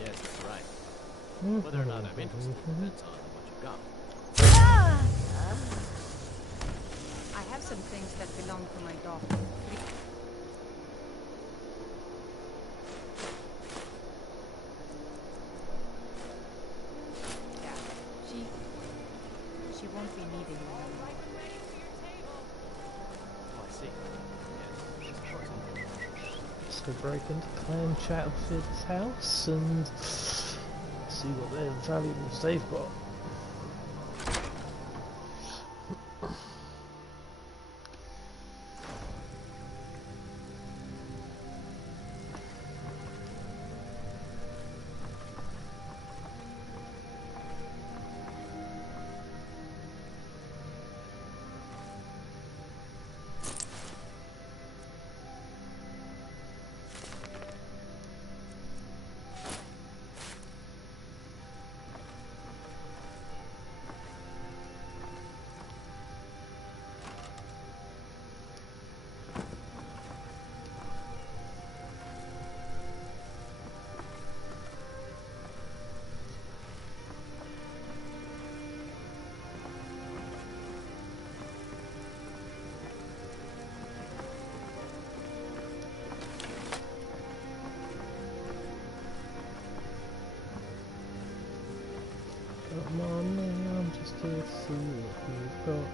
Yes, that's right. Whether or not I'm interested depends on what you got. I have some things that belong to my daughter. Yeah, she won't be needing them anymore. Oh, I see. Yes, of course. So break into Clan Chatterfield's house and see what their valuables they've got. Come on now, I'm just here to see what you've got.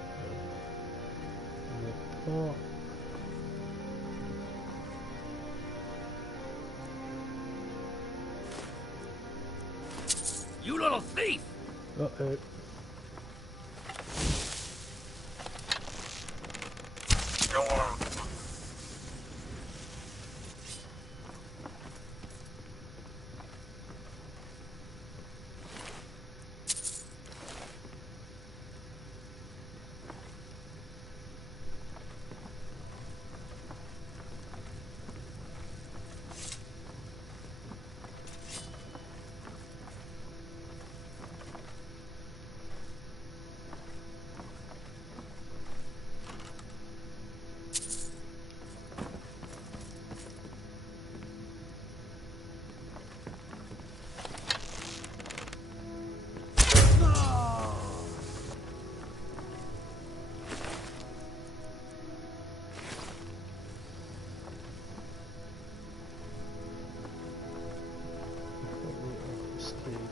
Report. You little thief! Uh-oh.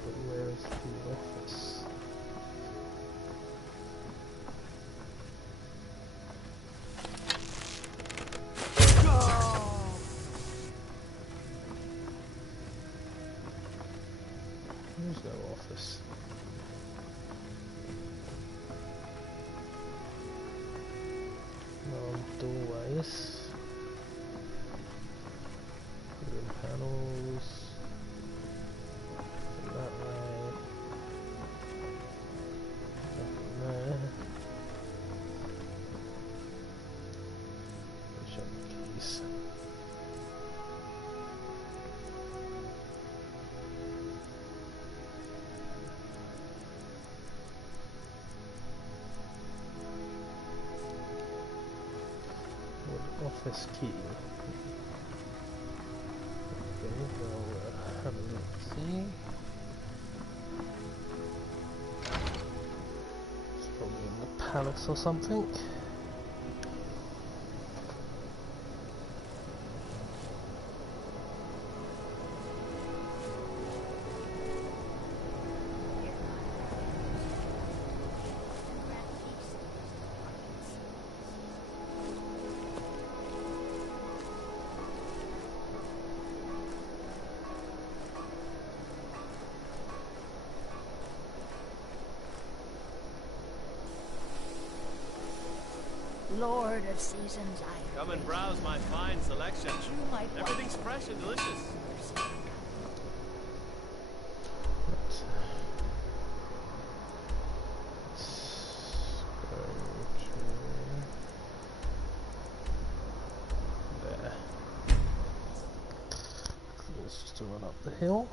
But where is the office? There's no office. No doorways. Room panels. Press key. Okay, I'll have a look, see. It's probably in the palace or something. Lord of Seasons, I Come and browse my fine selection. Everything's fresh and delicious. There. Let's just run up the hill.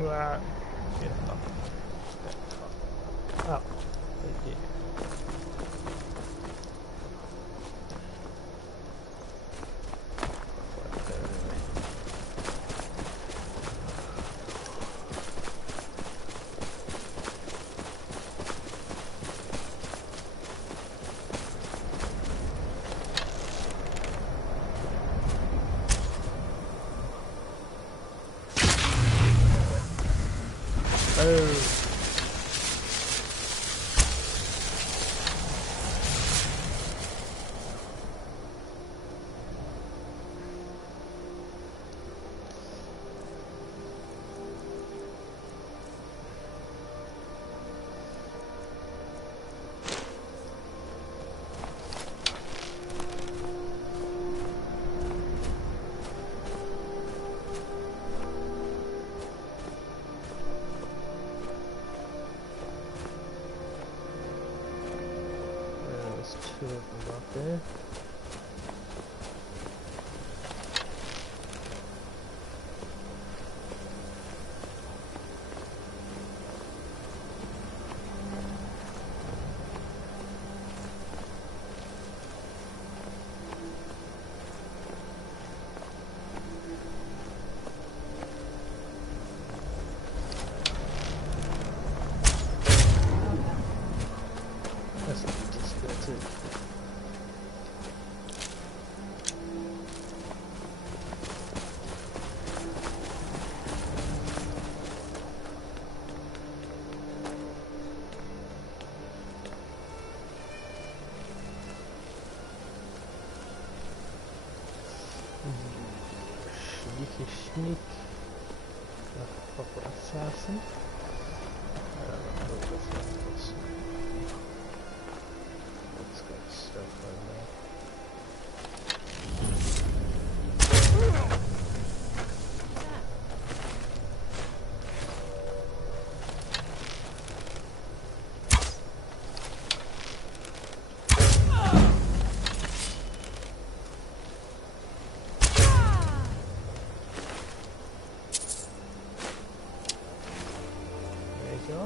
Right. Get up. Step up. Thank you. Right there anyway. Oh. There's two of them up there. That's just good too. Sneak. Proper assassin. Let's go stuff right now. There you go.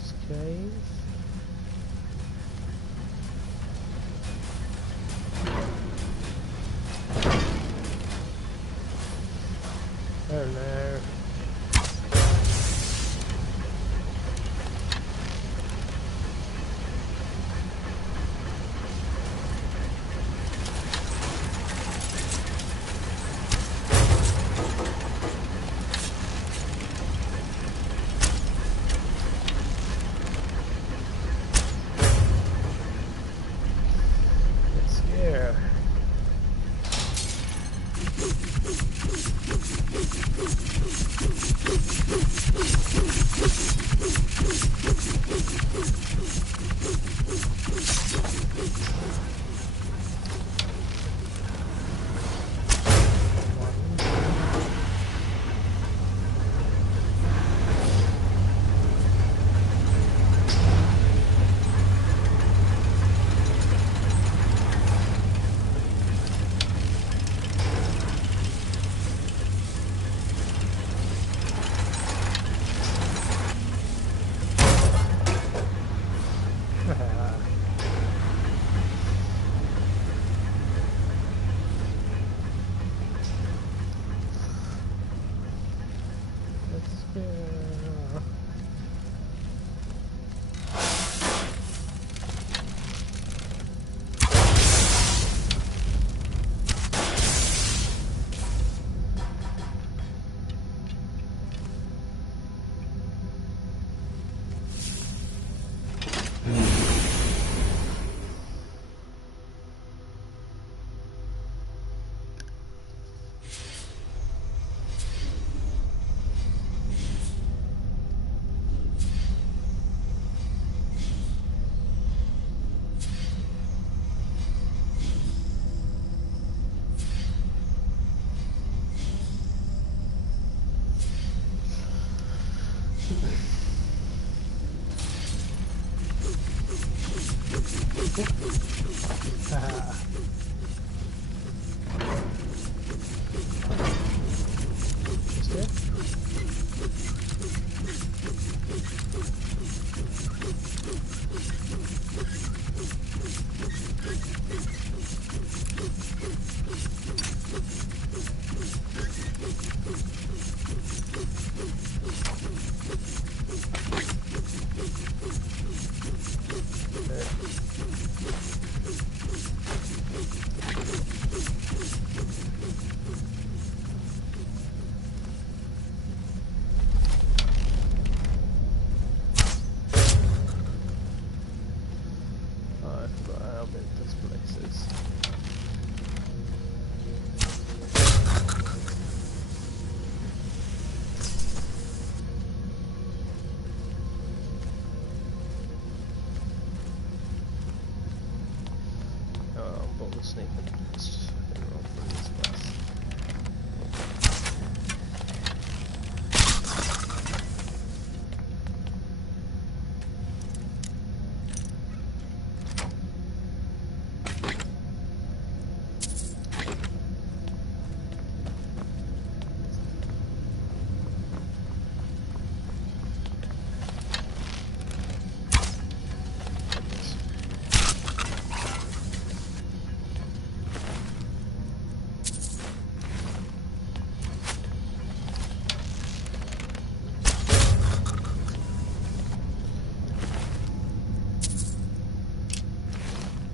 this cave. Oh no.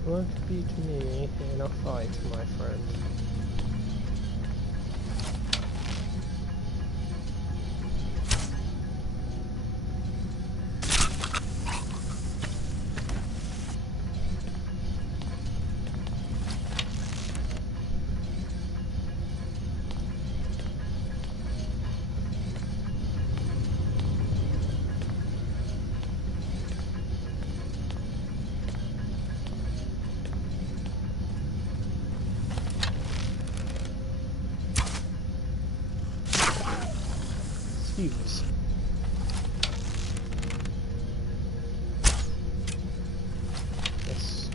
Won't beat me in a fight, my friend. Excuse. Yes.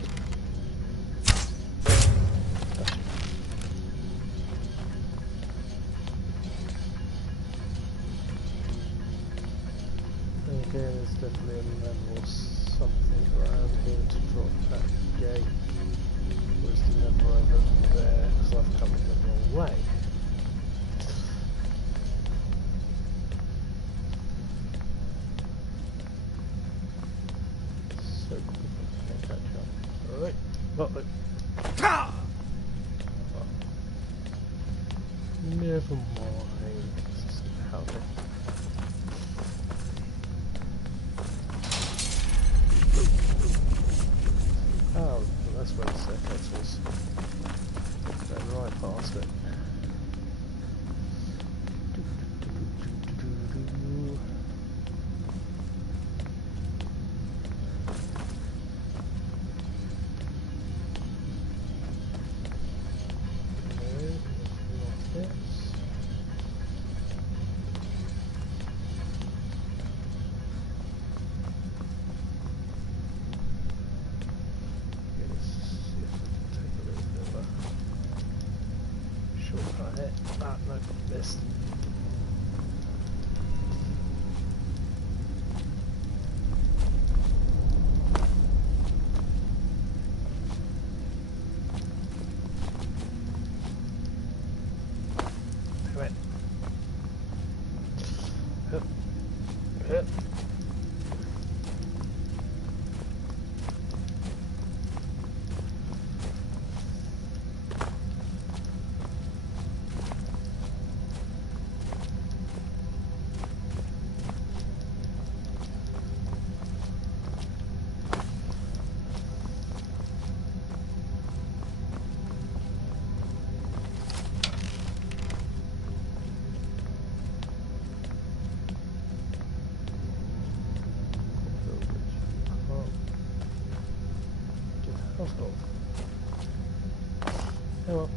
Gotcha. there's definitely a level or something around here to drop that gate. Was the level over there, because I've come in the wrong way. So quick, I can't catch up. Alright, uh-oh. Never mind. This is gonna help me. Oh, that's where the staircase was. Going right past it. Hello.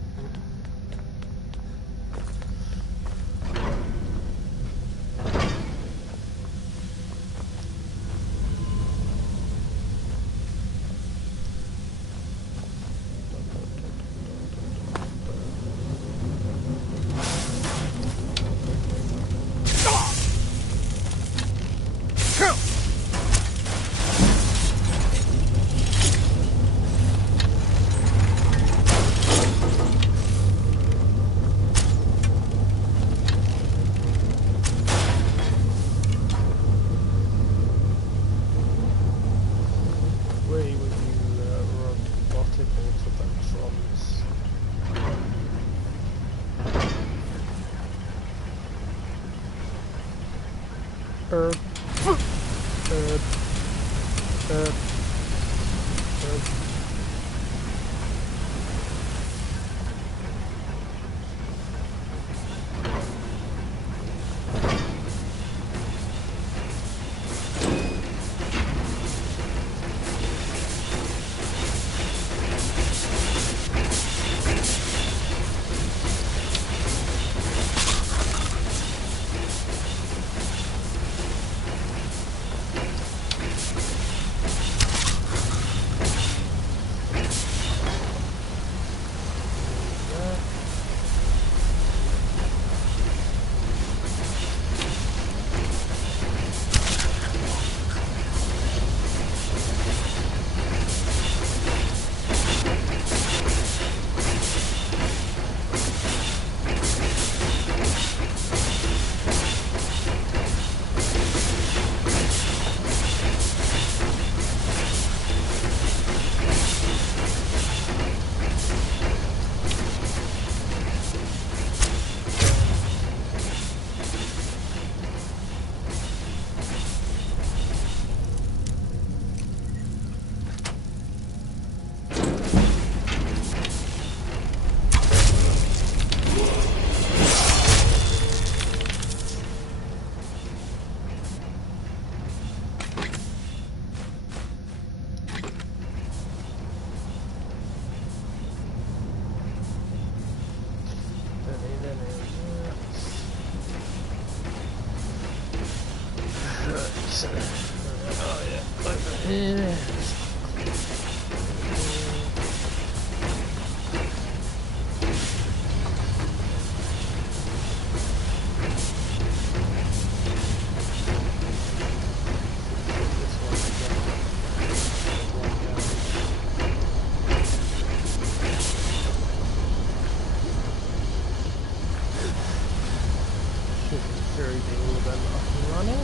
up and running.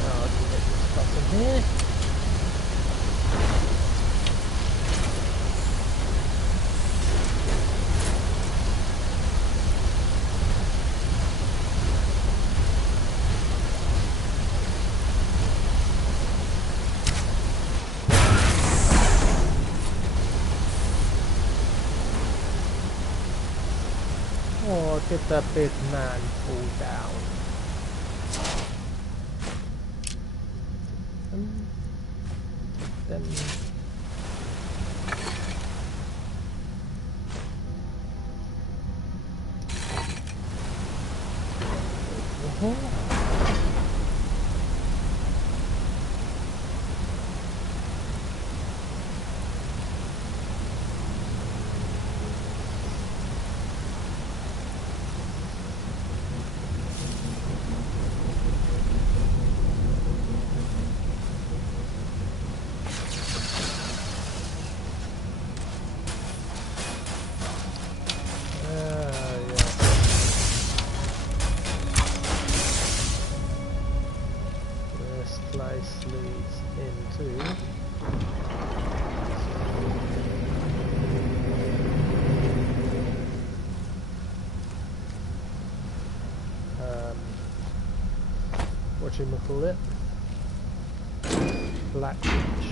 Now I can hit this button here. Oh, did that big man fall down? Then... Call it Black Reach.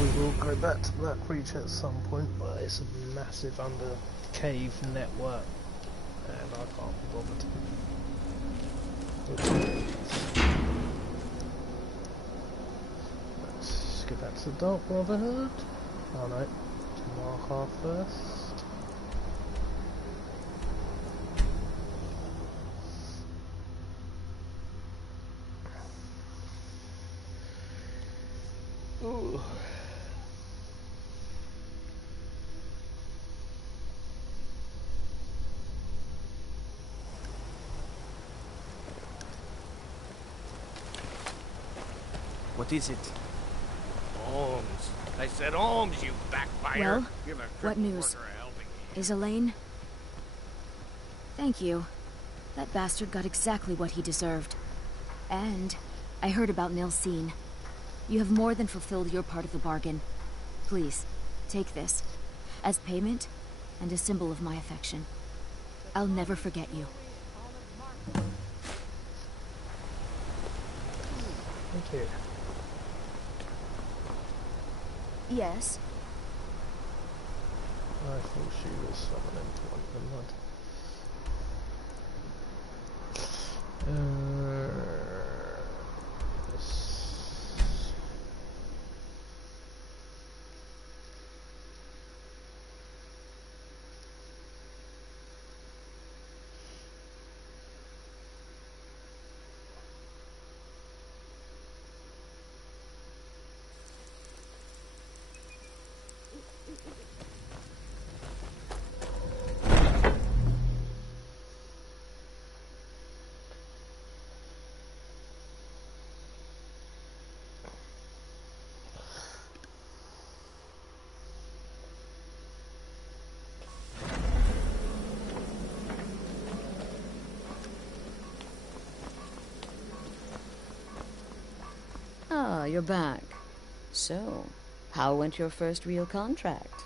We will go back to Black Reach at some point, but it's a massive under cave network and I can't be bothered. Let's get back to the Dark Brotherhood. Oh no, to Markar first. Ooh. What is it? Holmes. I said Holmes, you backfire. Well, Give a what crippled news? worker a helping hand. Is Elaine? Thank you. That bastard got exactly what he deserved. And I heard about Nilsine. You have more than fulfilled your part of the bargain. Please, take this. As payment, and a symbol of my affection. I'll never forget you. Thank you. Yes? I thought she was summoning one of them. This. Ah, you're back. So, how went your first real contract?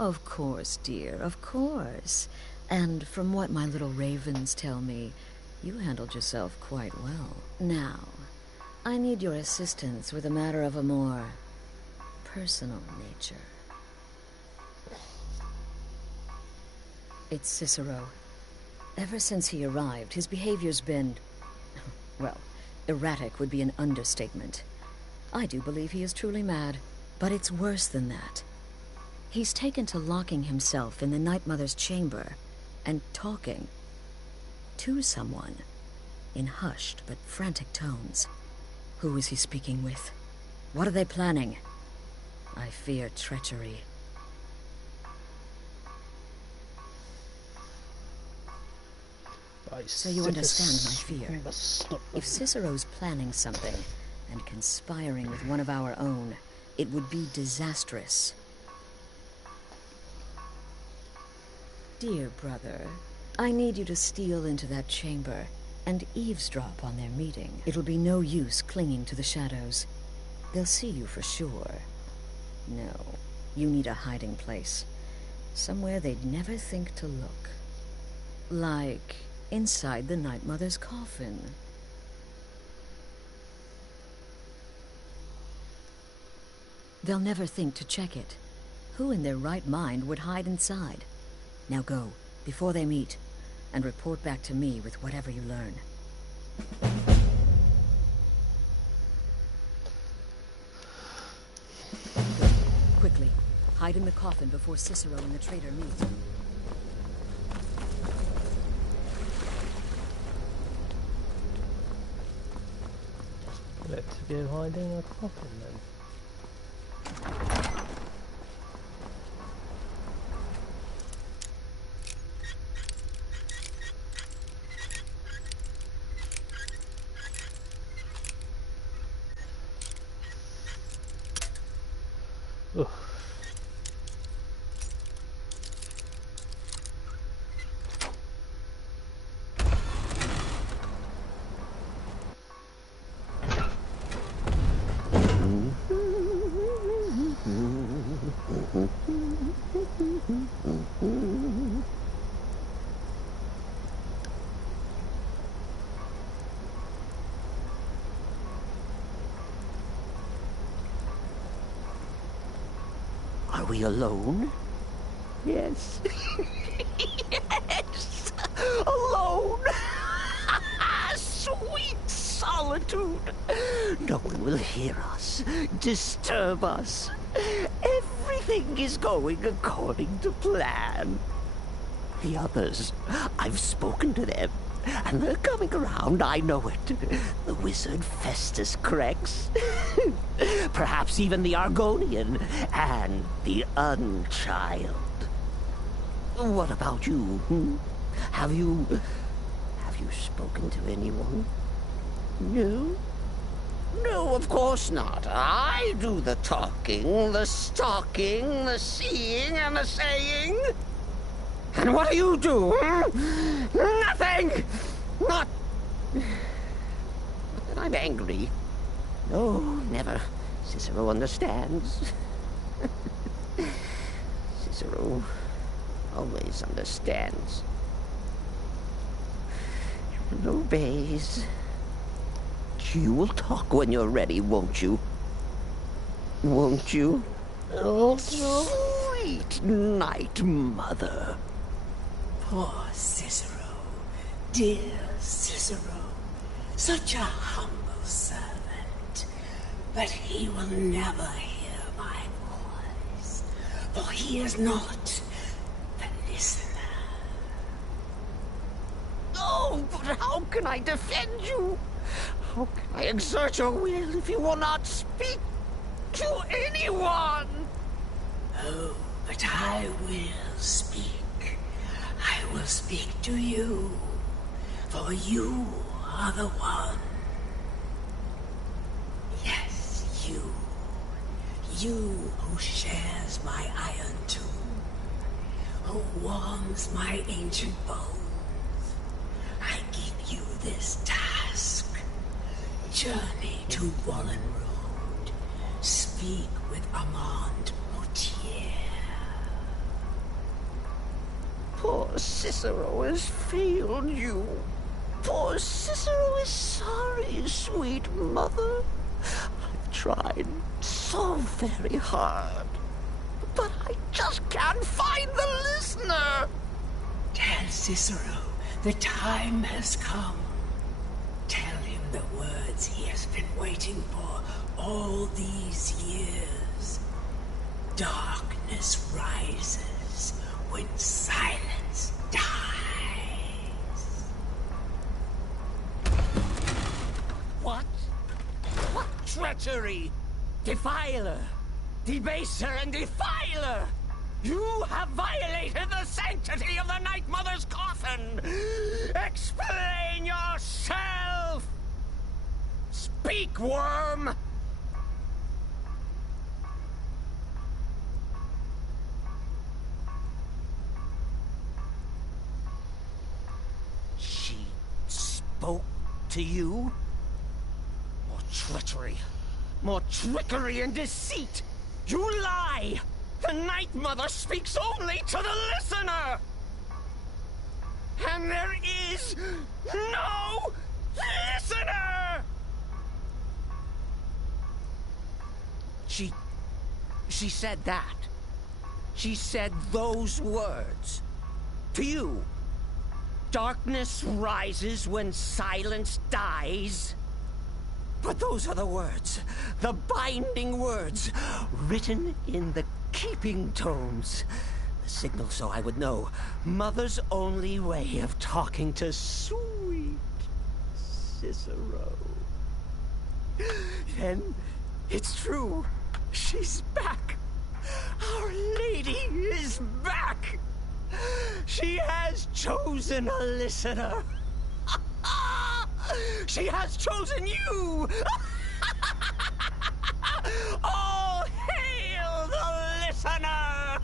Of course, dear, of course. And from what my little ravens tell me, you handled yourself quite well. Now, I need your assistance with a matter of a more personal nature. It's Cicero. Ever since he arrived, his behavior's been... well, erratic would be an understatement. I do believe he is truly mad, but it's worse than that. He's taken to locking himself in the Night Mother's chamber and talking to someone in hushed but frantic tones. Who is he speaking with? What are they planning? I fear treachery. So you understand my fear. If Cicero's planning something and conspiring with one of our own, it would be disastrous. Dear brother, I need you to steal into that chamber and eavesdrop on their meeting. It'll be no use clinging to the shadows. They'll see you for sure. No, you need a hiding place. Somewhere they'd never think to look. Like inside the Night Mother's coffin. They'll never think to check it. Who in their right mind would hide inside? Now go, before they meet, and report back to me with whatever you learn. Go, quickly. Hide in the coffin before Cicero and the traitor meet. Let's go hide in a coffin then. Ugh. Are we alone? Yes. Yes! Alone! Sweet solitude! No one will hear us, disturb us. Everything is going according to plan. The others, I've spoken to them, and they're coming around, I know it. The wizard Festus Crex. Perhaps even the Argonian and the Unchild. What about you? Hmm? Have you spoken to anyone? No? No, of course not. I do the talking, the stalking, the seeing, and the saying. And what do you do? Hmm? Nothing! Not that I'm angry. No, never. Cicero understands. Cicero always understands. And obeys. You will talk when you're ready, won't you? Won't you? Oh, sweet Night Mother. Poor Cicero. Dear Cicero. Such a humble servant. But he will never hear my voice. For he is not the listener. Oh, but how can I defend you? How can I exert your will if you will not speak to anyone? Oh, but I will speak. I will speak to you, for you are the one. Yes, you. You who shares my iron tomb, who warms my ancient bones. I give you this task. Journey to Wallen Road. Speak with Armand Mortier. Poor Cicero has failed you. Poor Cicero is sorry, sweet mother. I've tried so very hard, but I just can't find the listener. Tell Cicero the time has come. Tell him the words he has been waiting for all these years. Darkness rises when silence dies. What? What treachery? Defiler! Debaser and defiler! You have violated the sanctity of the Night Mother's coffin! Explain yourself! Speak, worm! spoke to you? More treachery. More trickery and deceit! You lie! The Night Mother speaks only to the listener! And there is no listener! She said that. She said those words. To you. Darkness rises when silence dies. But those are the words, the binding words, written in the keeping tones. The signal so I would know. Mother's only way of talking to sweet Cicero. Then it's true. She's back. Our Lady is back. She has chosen a listener. She has chosen you! All hail the listener!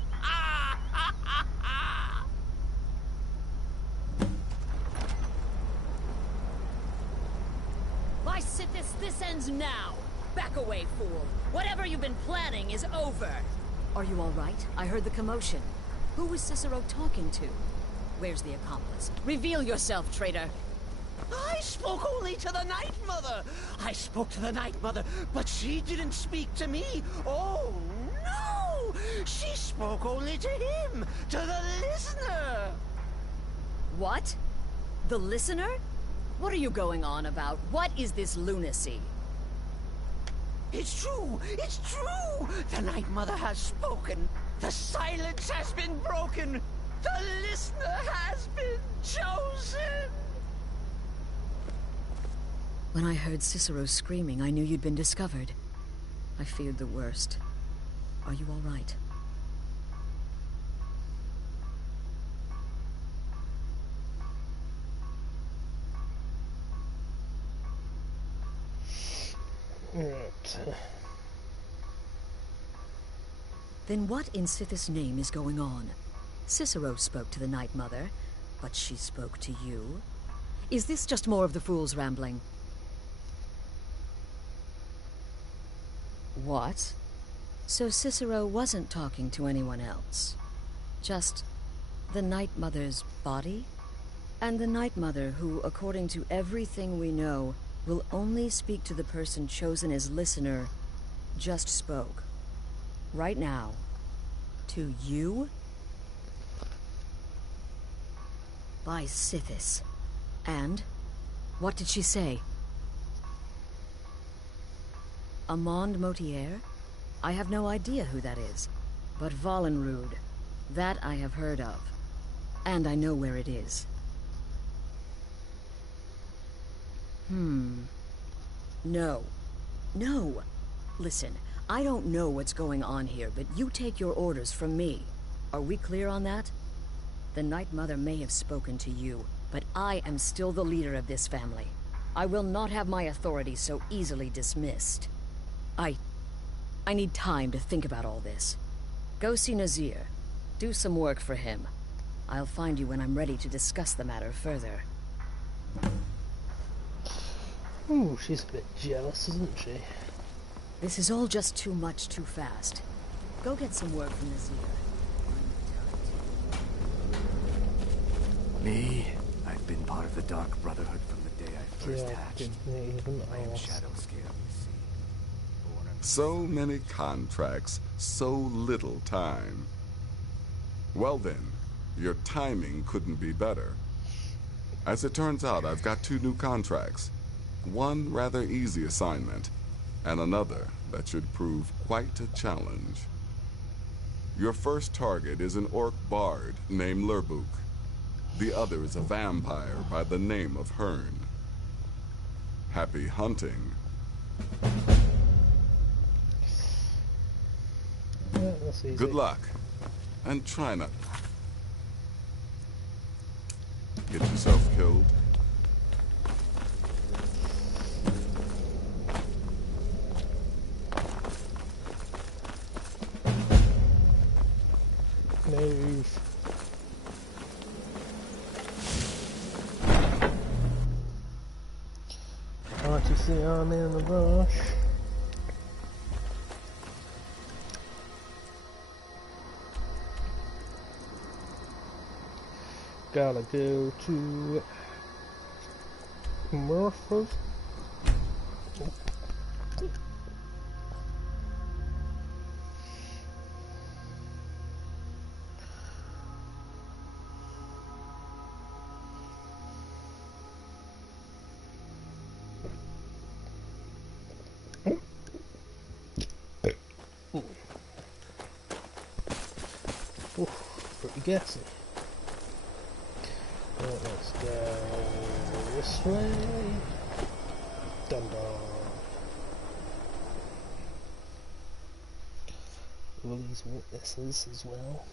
By Sithis, this ends now! Back away, fool! Whatever you've been planning is over! Are you all right? I heard the commotion. Who was Cicero talking to? Where's the accomplice? Reveal yourself, traitor! I spoke only to the Night Mother! I spoke to the Night Mother, but she didn't speak to me! Oh, no! She spoke only to him! To the listener! What? The listener? What are you going on about? What is this lunacy? It's true! It's true! The Night Mother has spoken! The silence has been broken! The listener has been chosen! When I heard Cicero screaming, I knew you'd been discovered. I feared the worst. Are you all right? Right. Then what in Sithis' name is going on? Cicero spoke to the Night Mother, but she spoke to you? Is this just more of the fool's rambling? What? So Cicero wasn't talking to anyone else? Just the Night Mother's body? And the Night Mother who, according to everything we know, will only speak to the person chosen as listener, just spoke. Right now. To you? By Sithis. And? What did she say? Amand Motier? I have no idea who that is. But Valenrud, that I have heard of. And I know where it is. No. No. Listen, I don't know what's going on here, but you take your orders from me. Are we clear on that? The Night Mother may have spoken to you, but I am still the leader of this family. I will not have my authority so easily dismissed. I need time to think about all this. Go see Nazir. Do some work for him. I'll find you when I'm ready to discuss the matter further. Ooh, she's a bit jealous, isn't she? This is all just too much too fast. Go get some work from Nazir. Me? I've been part of the Dark Brotherhood from the day I first hatched. I am Shadow Scale, you see. So many contracts, so little time. Well then, your timing couldn't be better. As it turns out, I've got 2 new contracts. One rather easy assignment, and another that should prove quite a challenge. Your first target is an orc bard named Lurbuk. The other is a vampire by the name of Hearn. Happy hunting. Yeah, that's easy. Good luck, and try not get yourself killed. Can't you see I'm in a rush? Gotta go to Murphy's. Pretty gassy. Right, let's go this way. Dun dun. All these witnesses as well.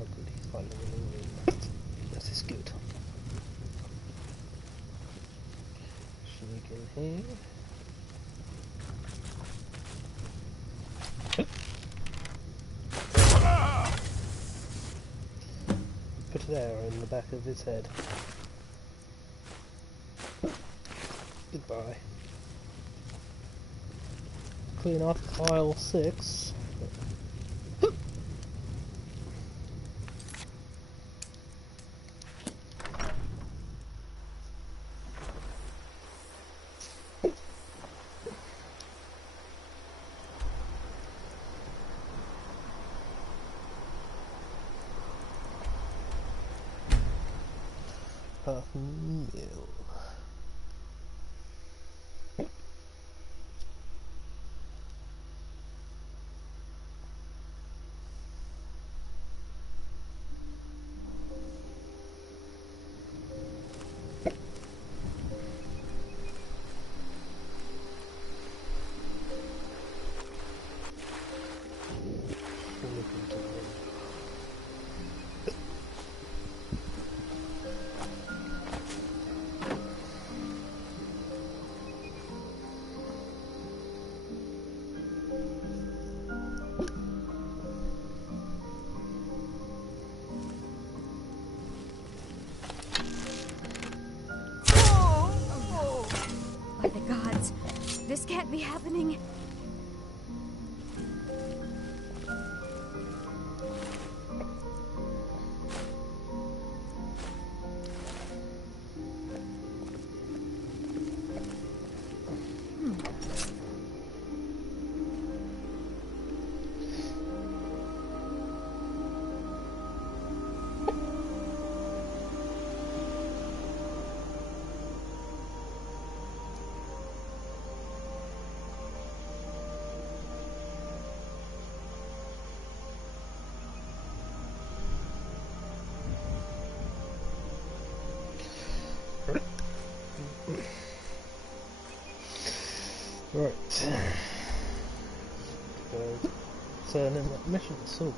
Oh good, he's finding a new room. That is good. Sneak in here. Put an arrow in the back of his head. Goodbye. Clean up aisle 6. Half meal. By the gods, this can't be happening. Right. Turn in that mission, so.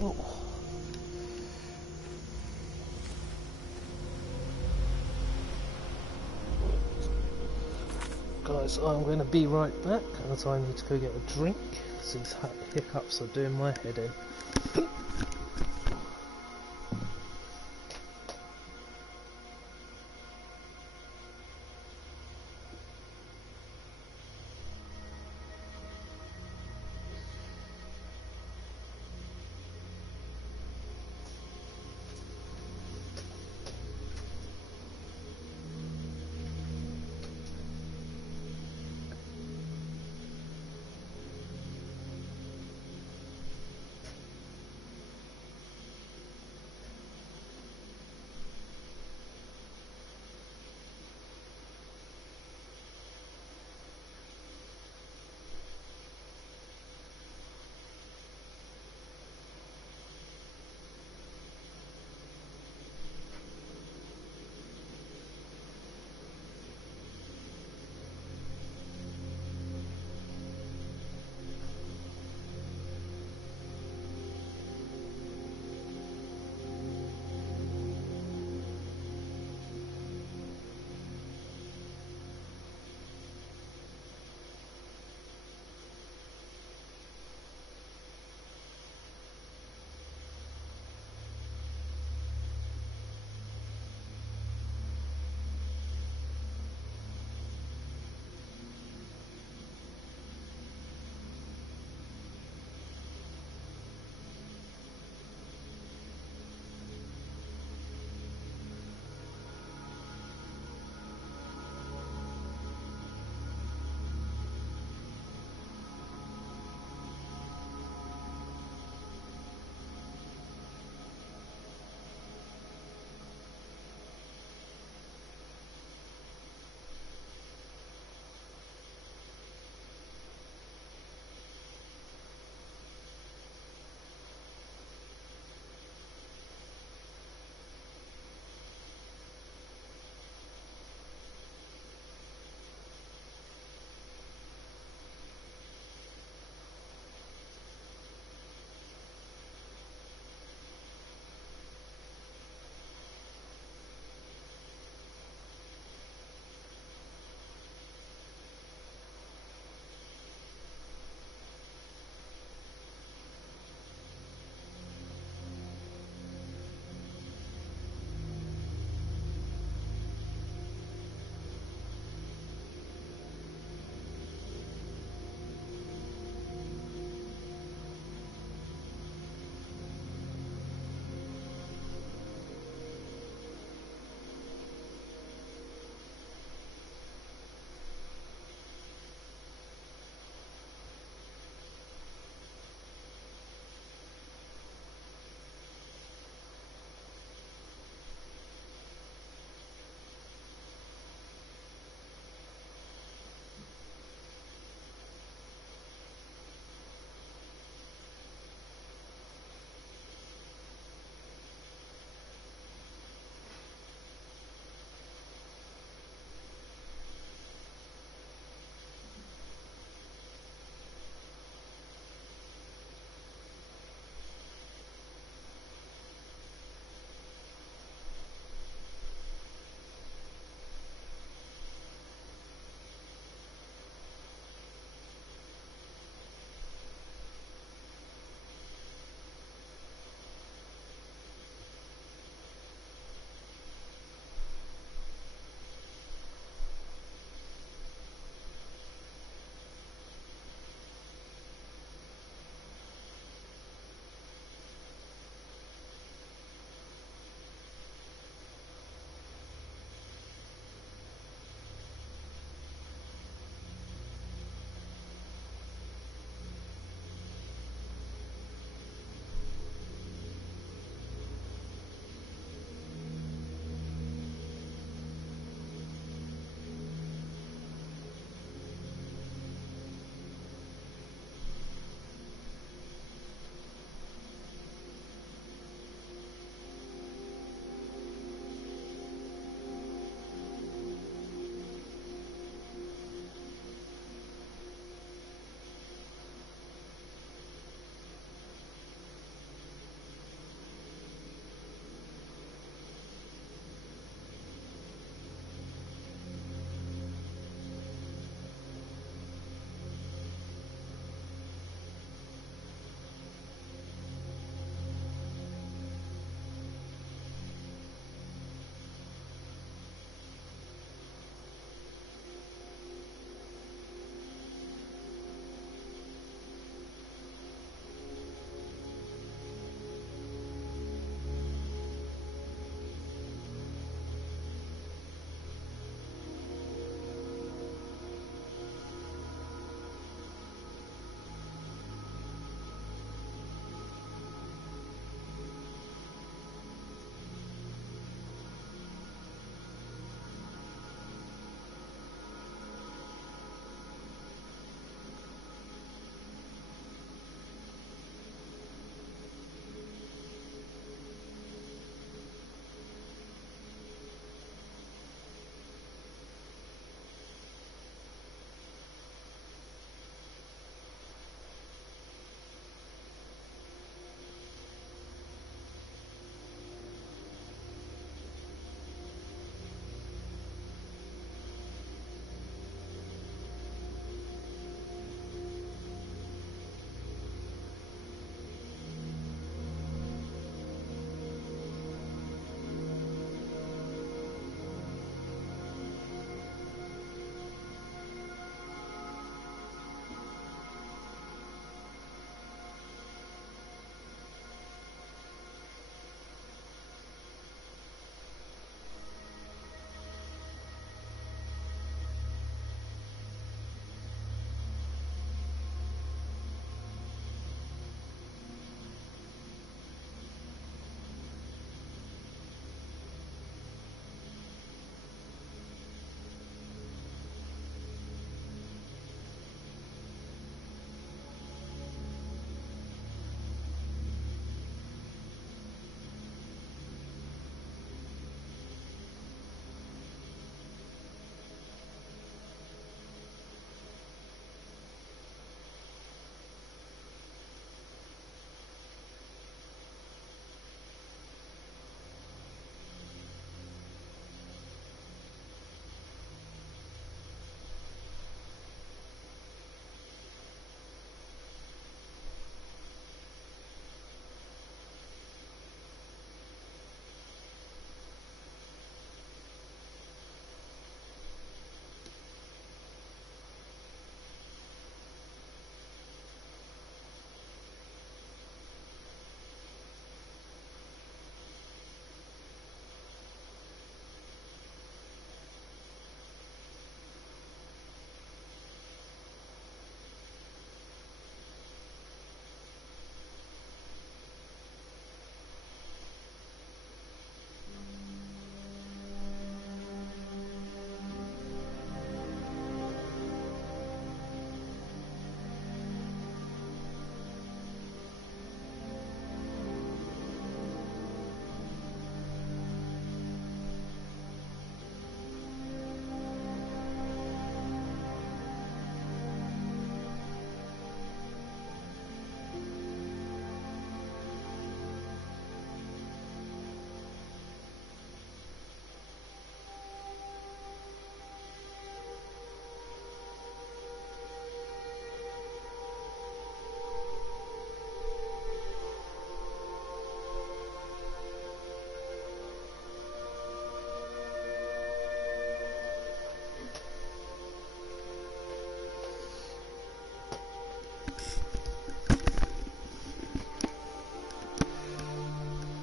Oh. Guys, I'm going to be right back as I need to go get a drink. These hiccups are doing my head in.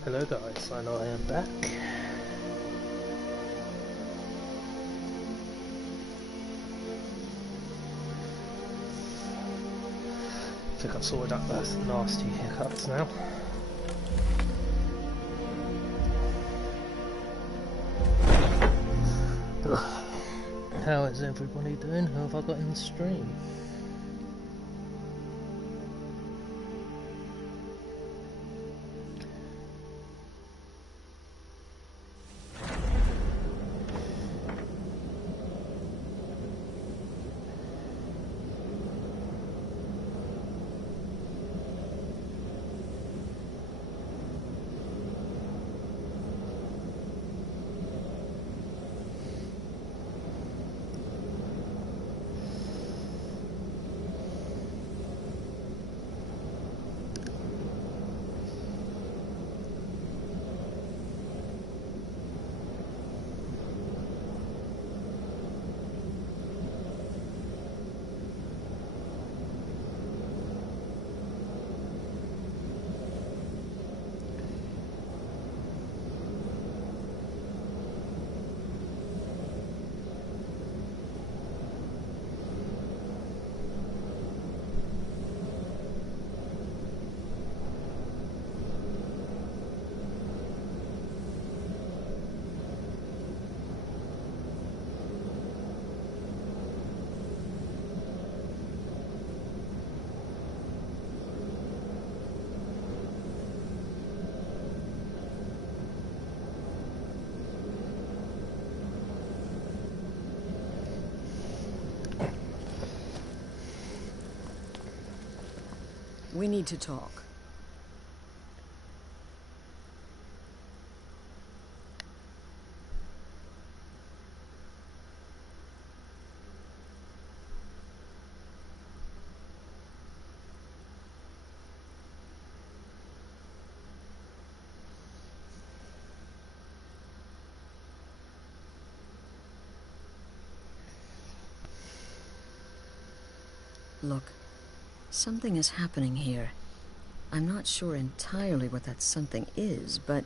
Hello guys, I know I am back. I think I've sorted out those nasty hiccups now. How is everybody doing? Who have I got in the stream? We need to talk. Look, something is happening here. I'm not sure entirely what that something is, but,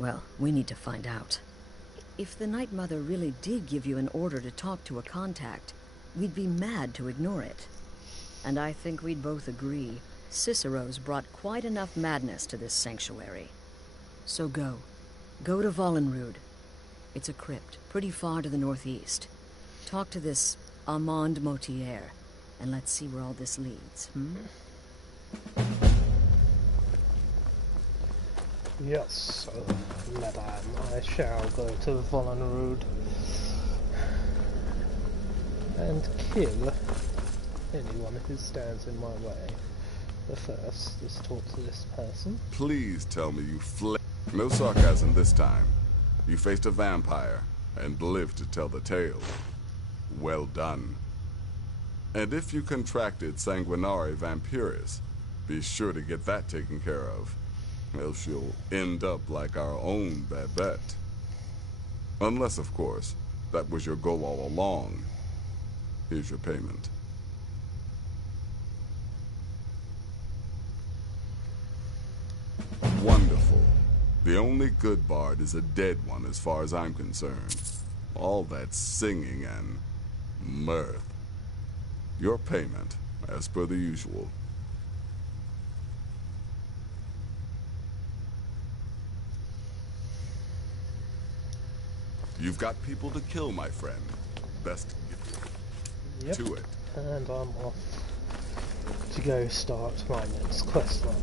well, we need to find out. If the Night Mother really did give you an order to talk to a contact, we'd be mad to ignore it. And I think we'd both agree, Cicero's brought quite enough madness to this sanctuary. So go. Go to Vollenrud. It's a crypt, pretty far to the northeast. Talk to this Armand Motier, and let's see where all this leads, Yes, madame, I shall go to Vollenrud and kill anyone who stands in my way. But first, let's talk to this person. Please tell me you No sarcasm this time. You faced a vampire and lived to tell the tale. Well done. And if you contracted Sanguinari Vampiris, be sure to get that taken care of. Else you'll end up like our own Babette. Unless, of course, that was your goal all along. Here's your payment. Wonderful. The only good bard is a dead one as far as I'm concerned. All that singing and mirth. Your payment, as per the usual. You've got people to kill, my friend. Best get to it. And I'm off to go start my next quest line.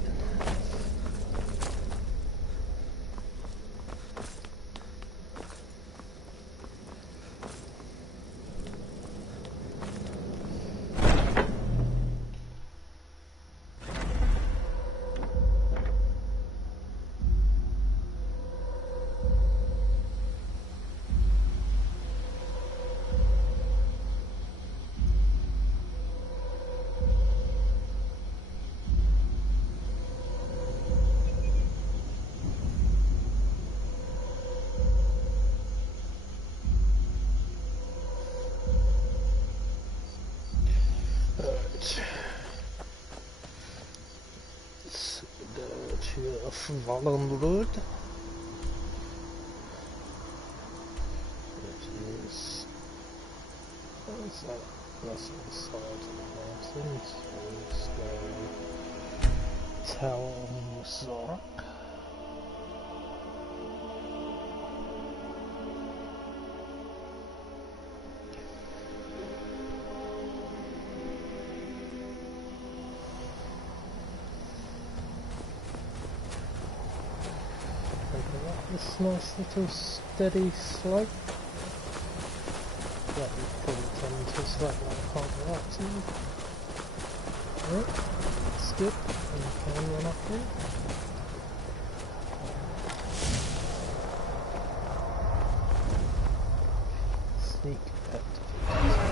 Wallenwood. Which is... what's that? That's on the side of the mountains. So let's go... Tower Zork. This nice little steady slope that we probably come into a slightly harder up to. Right, skip and you can run up here. Sneak activated.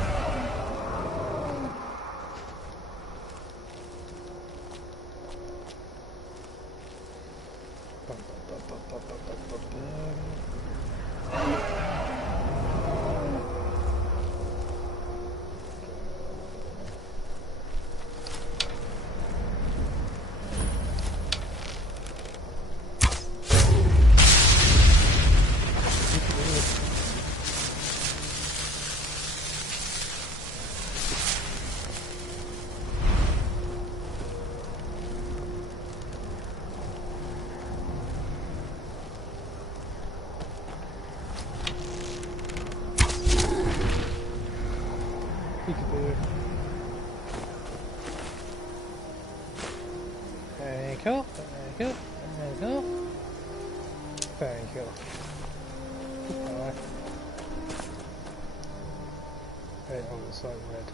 Thank you, thank you, thank you, thank you. Goodbye. Right on the side red.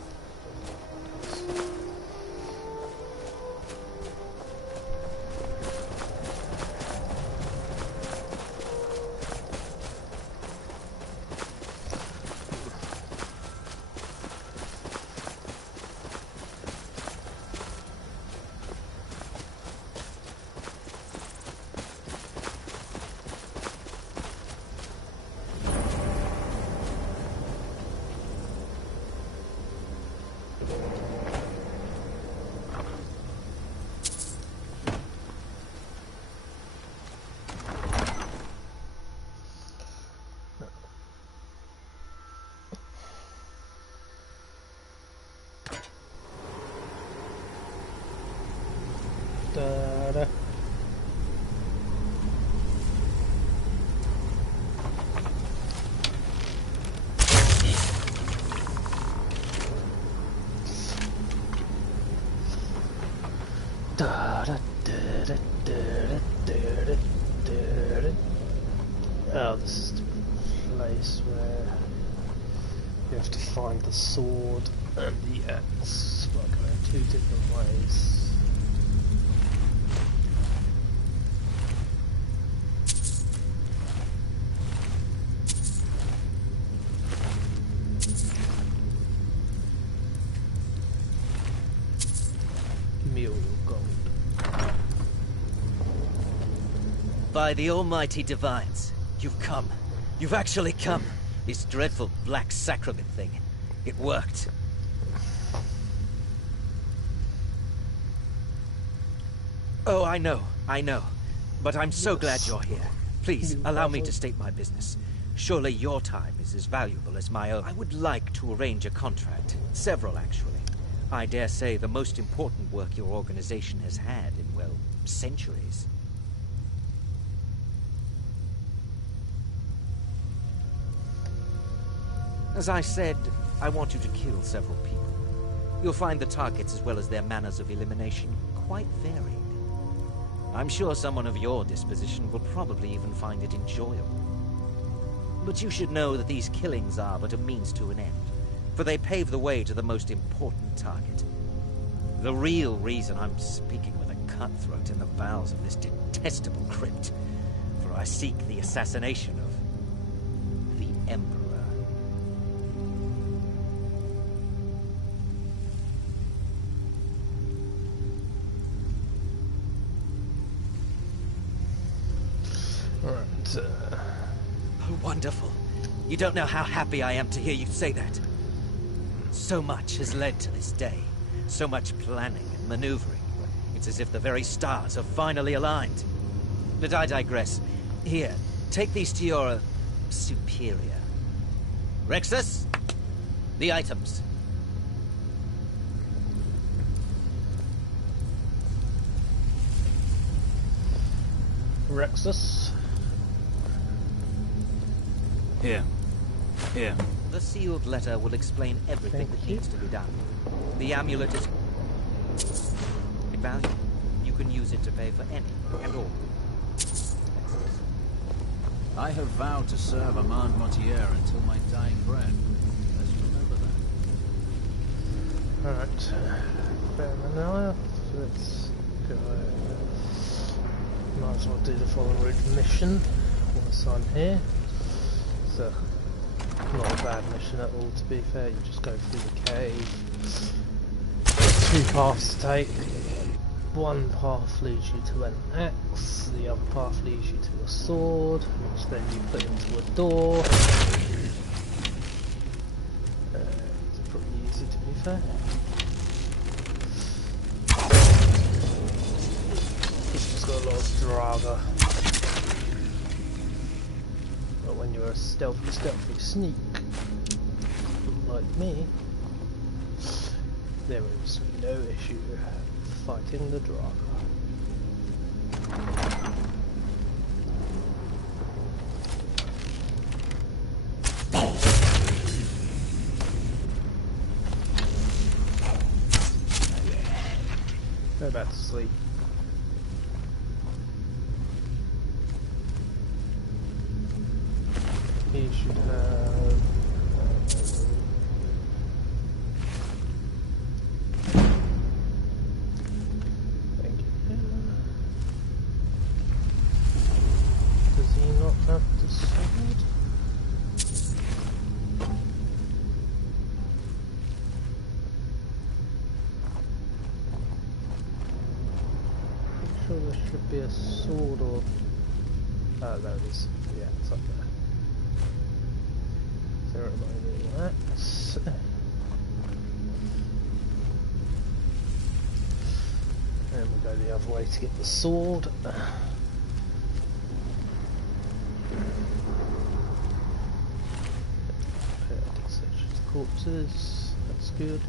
Da-da. Oh, this is the place where you have to find the sword and the axe. Well, going two different ways. By the almighty divines, you've come. You've actually come. This dreadful black sacrament thing. It worked. Oh, I know. But I'm so glad you're here. Please, allow me to state my business. Surely your time is as valuable as my own. I would like to arrange a contract. Several, actually. I dare say the most important work your organization has had in, well, centuries. As I said, I want you to kill several people. You'll find the targets as well as their manners of elimination quite varied. I'm sure someone of your disposition will probably even find it enjoyable. But you should know that these killings are but a means to an end, for they pave the way to the most important target. The real reason I'm speaking with a cutthroat in the bowels of this detestable crypt, for I seek the assassination of the Emperor. Oh, wonderful. You don't know how happy I am to hear you say that. So much has led to this day. So much planning and maneuvering. It's as if the very stars have finally aligned. But I digress. Here, take these to your superior. Rexus, the items. Rexus. Here. The sealed letter will explain everything that needs to be done. The amulet is value. You can use it to pay for any and all. I have vowed to serve Armand Mortier until my dying breath. Let's remember that. Alright. Fair enough. Let's go. Might as well do the following mission whilst I'm here. So, not a bad mission at all, to be fair. You just go through the cave. 2 paths to take. One path leads you to an axe, the other path leads you to a sword, which then you put into a door. It's pretty easy, to be fair. He's just got a lot of Draga. But when you're a stealthy sneak, like me, there is no issue fighting the Draga. Go back to sleep. He should have... thank you. Does he not have the sword? Sure there should be a sword or... oh, there it is. Yeah, it's up there. Ceremony axe. And we'll go the other way to get the sword. Search the corpses. That's good.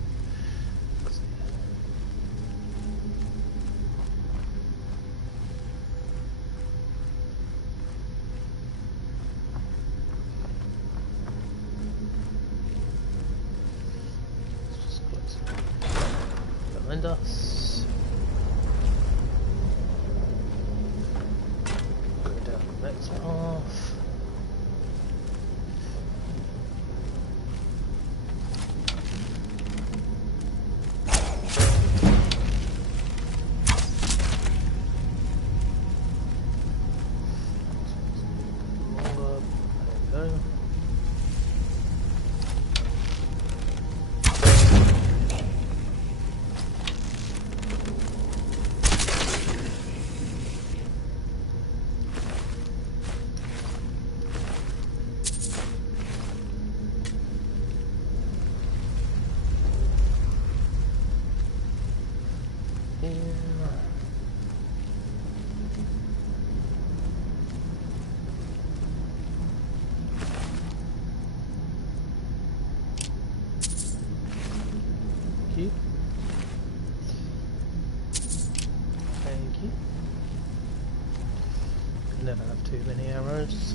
Behind us. Go down the next path. There we go. Thank you. Never have too many arrows.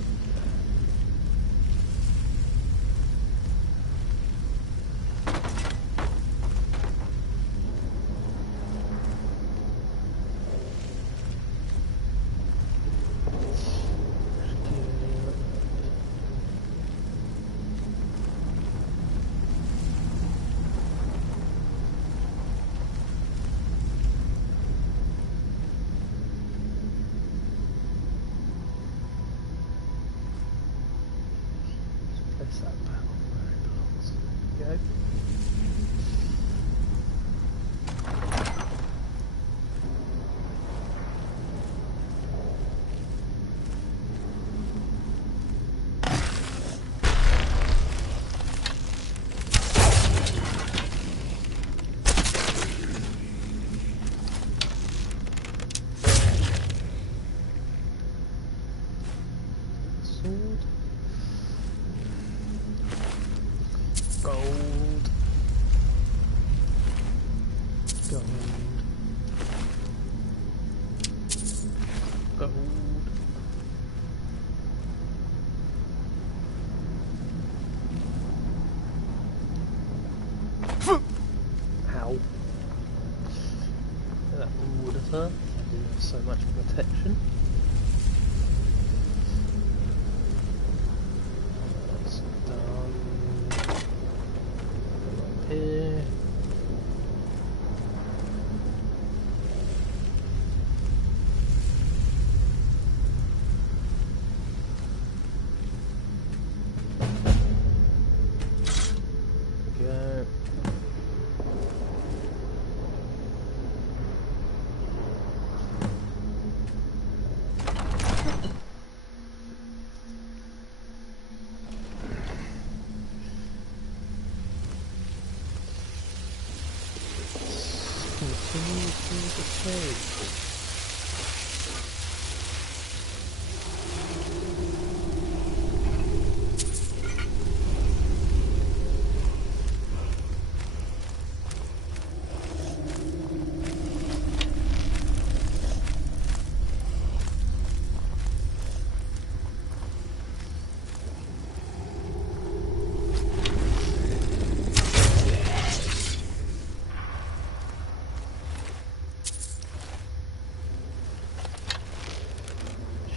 Place that back where it belongs. There we go.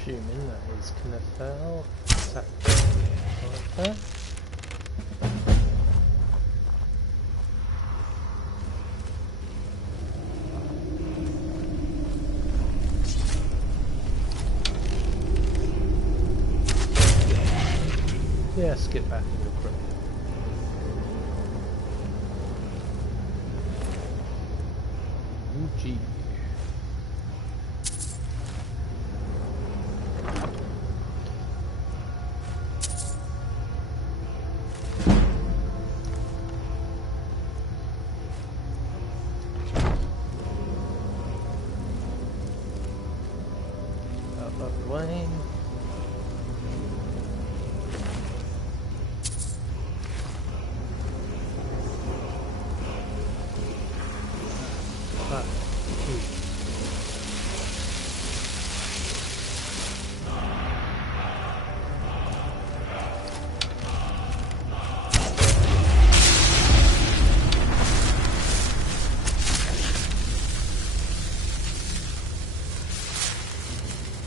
Assuming that is Knefel. Attack right there. Yes, get back in your crew. UG. Out that way.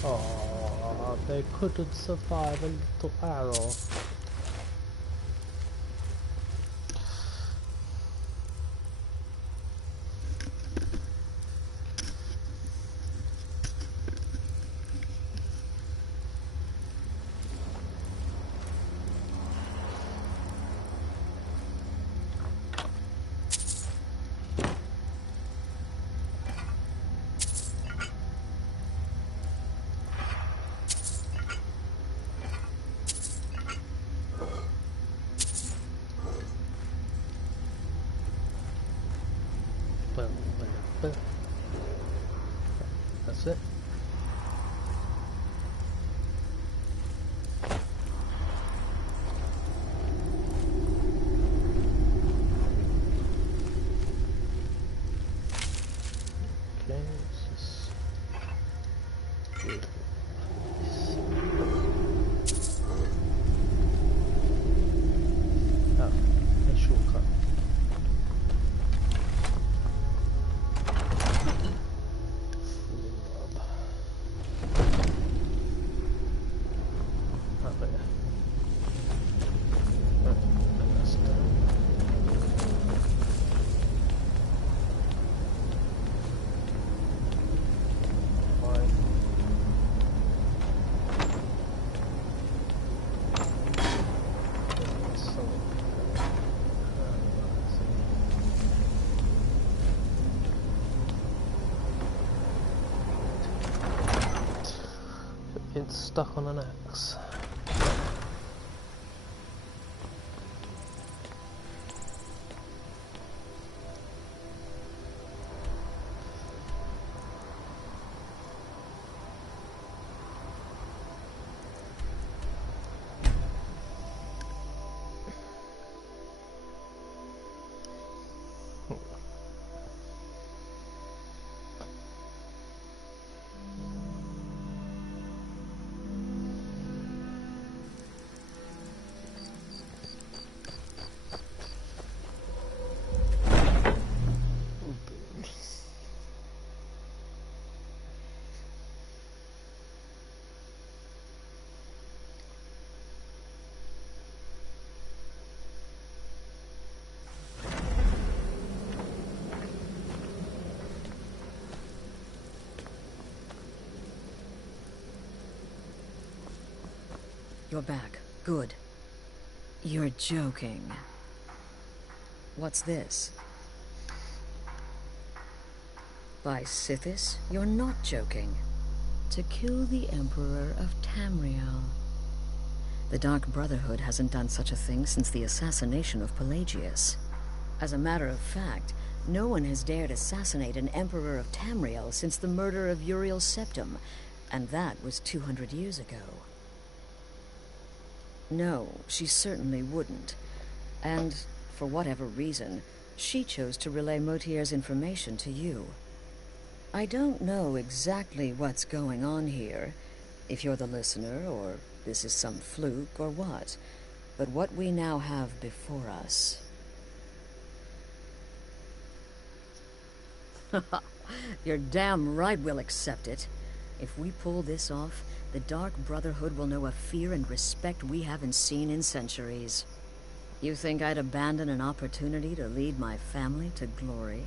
Oh, they couldn't survive a little arrow. That's it. Okay, this is good. Oh, a shortcut. It's stuck on an axe. You're back. Good. You're joking. What's this? By Sithis, you're not joking. To kill the Emperor of Tamriel. The Dark Brotherhood hasn't done such a thing since the assassination of Pelagius. As a matter of fact, no one has dared assassinate an Emperor of Tamriel since the murder of Uriel Septim, and that was 200 years ago. No, she certainly wouldn't. And, for whatever reason, she chose to relay Motier's information to you. I don't know exactly what's going on here, if you're the listener, or this is some fluke, or what. But what we now have before us... You're damn right we'll accept it. If we pull this off, the Dark Brotherhood will know a fear and respect we haven't seen in centuries. You think I'd abandon an opportunity to lead my family to glory?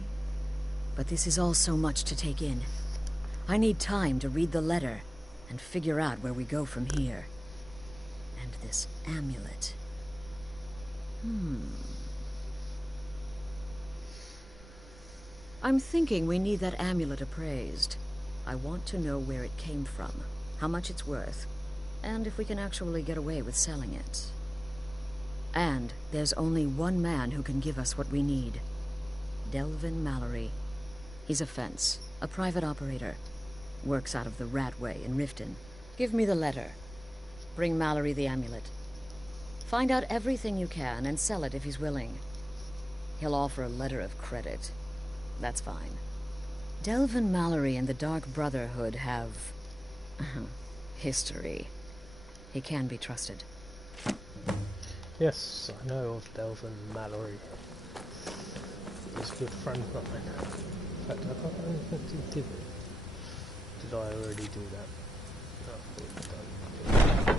But this is all so much to take in. I need time to read the letter and figure out where we go from here. And this amulet. I'm thinking we need that amulet appraised. I want to know where it came from, how much it's worth, and if we can actually get away with selling it. And there's only one man who can give us what we need. Delvin Mallory. He's a fence, a private operator. Works out of the Ratway in Riften. Give me the letter. Bring Mallory the amulet. Find out everything you can and sell it if he's willing. He'll offer a letter of credit. That's fine. Delvin Mallory and the Dark Brotherhood have... history. He can be trusted. Yes, I know of Delvin Mallory. He's a good friend of mine. In fact, I don't know if I did it. Did I already do that? No, I don't.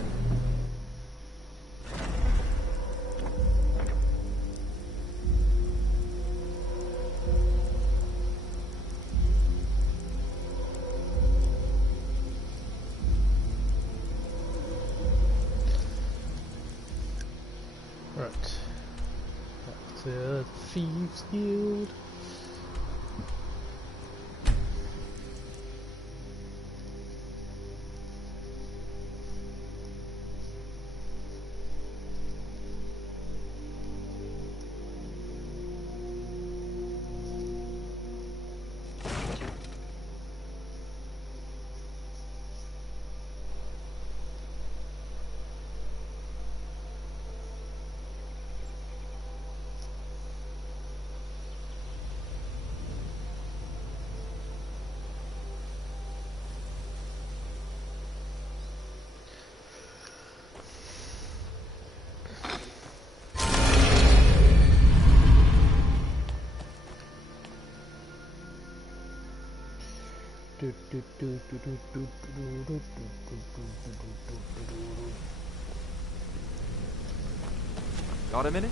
Right. Back to Thieves Guild. Got a minute?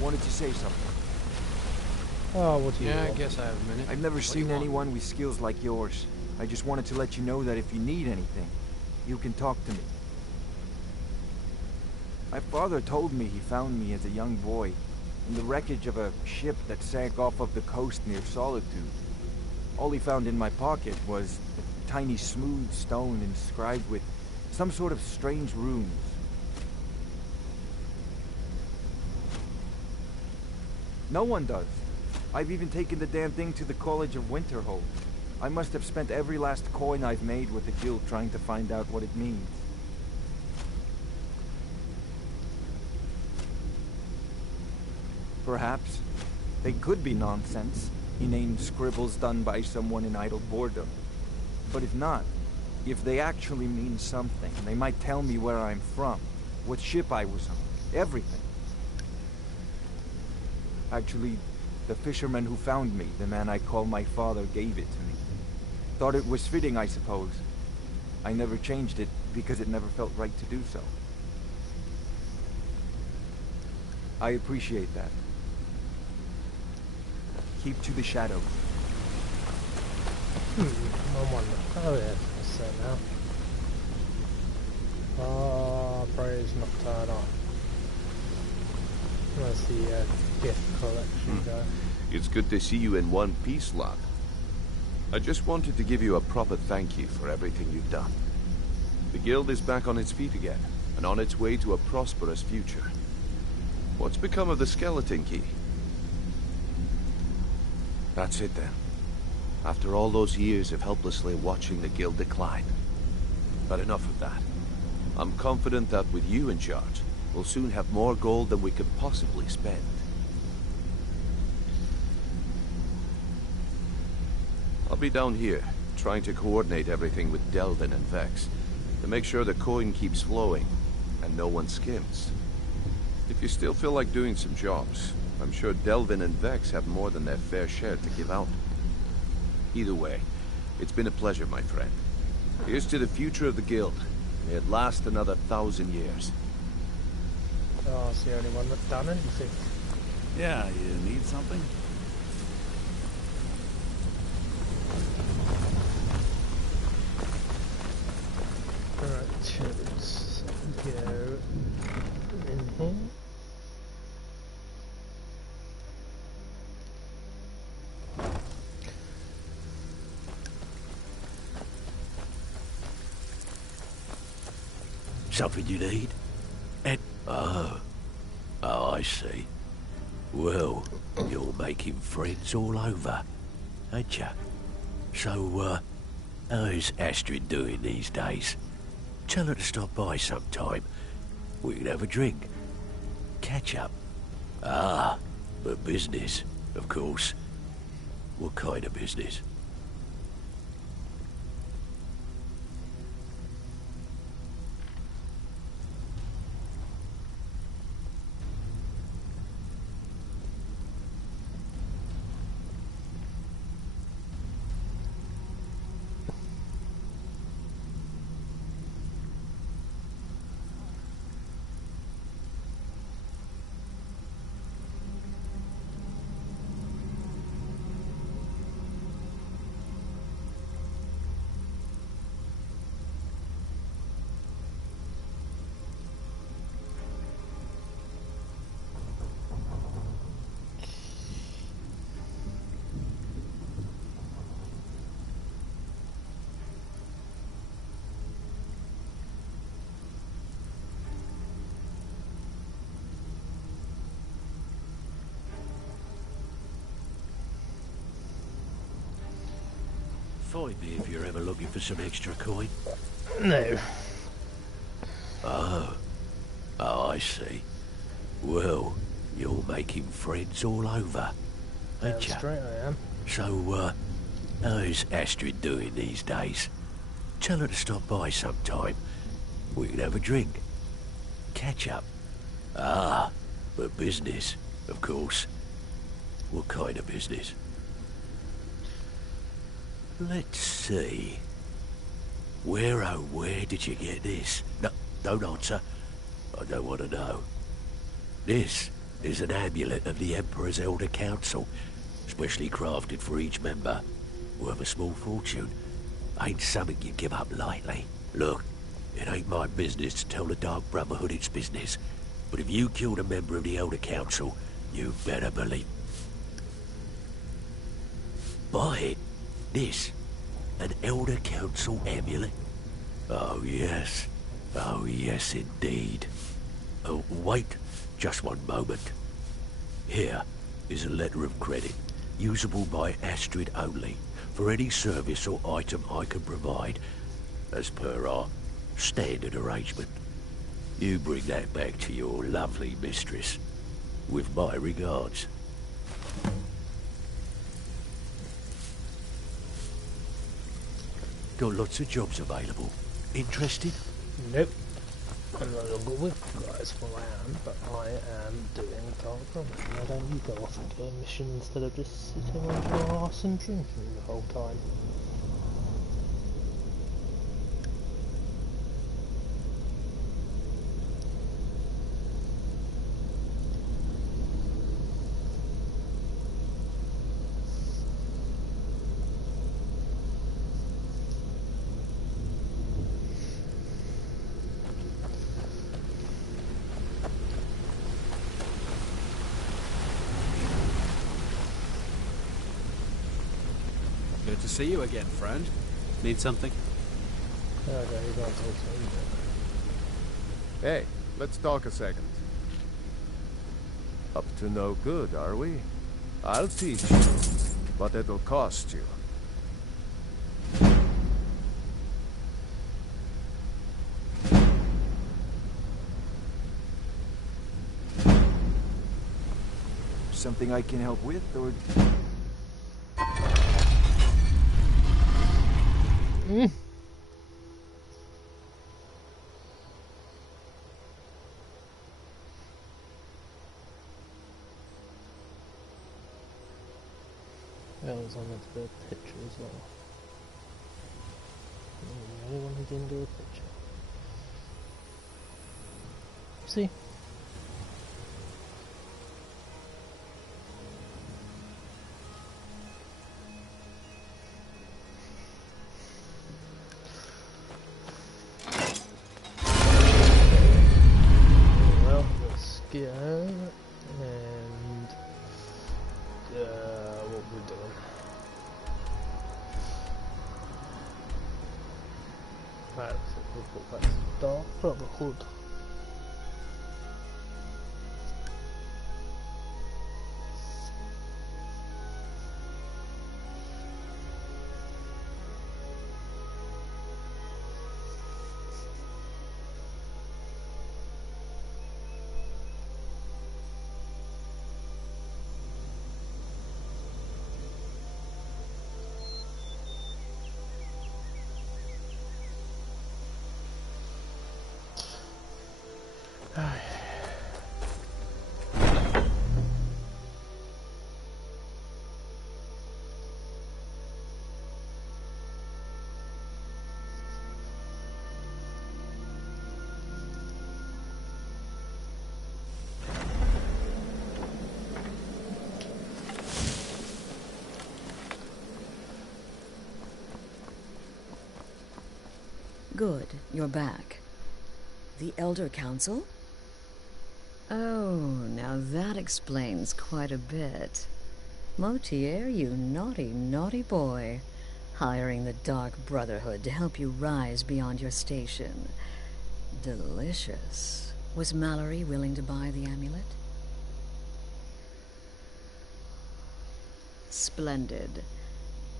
Wanted to say something. Oh, what do you want? I guess I have a minute. I've never seen anyone with skills like yours. I just wanted to let you know that if you need anything, you can talk to me. My father told me he found me as a young boy in the wreckage of a ship that sank off of the coast near Solitude. All he found in my pocket was a tiny smooth stone inscribed with some sort of strange runes. No one does. I've even taken the damn thing to the College of Winterhold. I must have spent every last coin I've made with the guild trying to find out what it means. Perhaps they could be nonsense, inane scribbles done by someone in idle boredom. But if not, if they actually mean something, they might tell me where I'm from, what ship I was on, everything. Actually, the fisherman who found me, the man I call my father, gave it to me. Thought it was fitting, I suppose. I never changed it because it never felt right to do so. I appreciate that. Keep to the shadows. I wonder. Oh yeah, I say now. Ah, praise Nocturna. Where's the gift collection go? It's good to see you in one piece, lad. I just wanted to give you a proper thank you for everything you've done. The guild is back on its feet again, and on its way to a prosperous future. What's become of the skeleton key? That's it then. After all those years of helplessly watching the guild decline. But enough of that. I'm confident that with you in charge, we'll soon have more gold than we could possibly spend. I'll be down here, trying to coordinate everything with Delvin and Vex, to make sure the coin keeps flowing, and no one skims. If you still feel like doing some jobs, I'm sure Delvin and Vex have more than their fair share to give out. Either way, it's been a pleasure, my friend. Here's to the future of the guild. May it last another 1,000 years. Oh, it's the only one that's done anything. Yeah, you need something? Alright, so let's go in here. Something you need? And oh, I see. Well, you're making friends all over, ain't ya? So, how's Astrid doing these days? Tell her to stop by sometime. We can have a drink. Catch up. Ah, but business, of course. What kind of business? Find me if you're ever looking for some extra coin. No. Oh, I see. Well, you're making friends all over, ain't ya? Straight I am. So, how's Astrid doing these days? Tell her to stop by sometime. We can have a drink. Catch up. Ah, but business, of course. What kind of business? Let's see. Where, oh, where did you get this? No, don't answer. I don't want to know. This is an amulet of the Emperor's Elder Council, specially crafted for each member. Worth a small fortune. Ain't something you give up lightly. Look, it ain't my business to tell the Dark Brotherhood its business, but if you killed a member of the Elder Council, you better believe. Buy it. This, an Elder Council amulet? Oh yes. Oh yes indeed. Oh, wait just one moment. Here is a letter of credit, usable by Astrid only, for any service or item I can provide, as per our standard arrangement. You bring that back to your lovely mistress, with my regards. Got lots of jobs available. Interested? Nope. I'm no longer with you guys for round, but I am doing cargo. Why don't you go off and do a mission instead of just sitting on your arse and drinking the whole time? Good to see you again, friend. Need something? Okay, you can't talk to me. Hey, let's talk a second. Up to no good, are we? I'll teach you, but it'll cost you. Something I can help with, or... That was on the picture as well. anyone who's in the picture. See? Well, let's go and what we're doing. Right, so we'll put back to the Dark Brotherhood. Good, you're back. The Elder Council? Oh, now that explains quite a bit. Motier, you naughty, naughty boy. Hiring the Dark Brotherhood to help you rise beyond your station. Delicious. Was Mallory willing to buy the amulet? Splendid.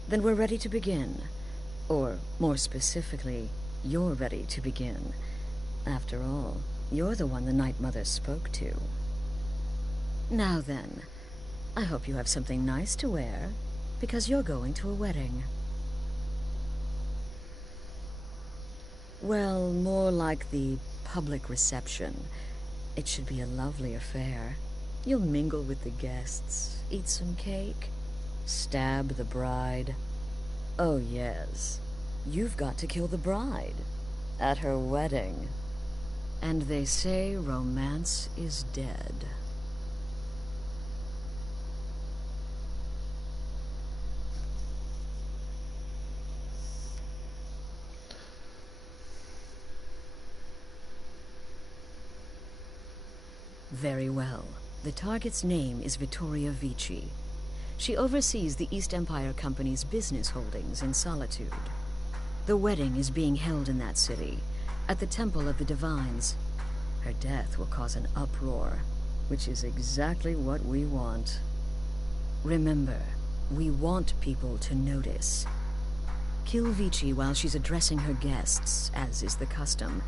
Then we're ready to begin. Or, more specifically, you're ready to begin. After all, you're the one the Night Mother spoke to. Now then, I hope you have something nice to wear, because you're going to a wedding. Well, more like the public reception. It should be a lovely affair. You'll mingle with the guests, eat some cake, stab the bride. Oh yes, you've got to kill the bride at her wedding. And they say romance is dead. Very well. The target's name is Vittoria Vici. She oversees the East Empire Company's business holdings in Solitude. The wedding is being held in that city, at the Temple of the Divines. Her death will cause an uproar, which is exactly what we want. Remember, we want people to notice. Kill Vici while she's addressing her guests, as is the custom,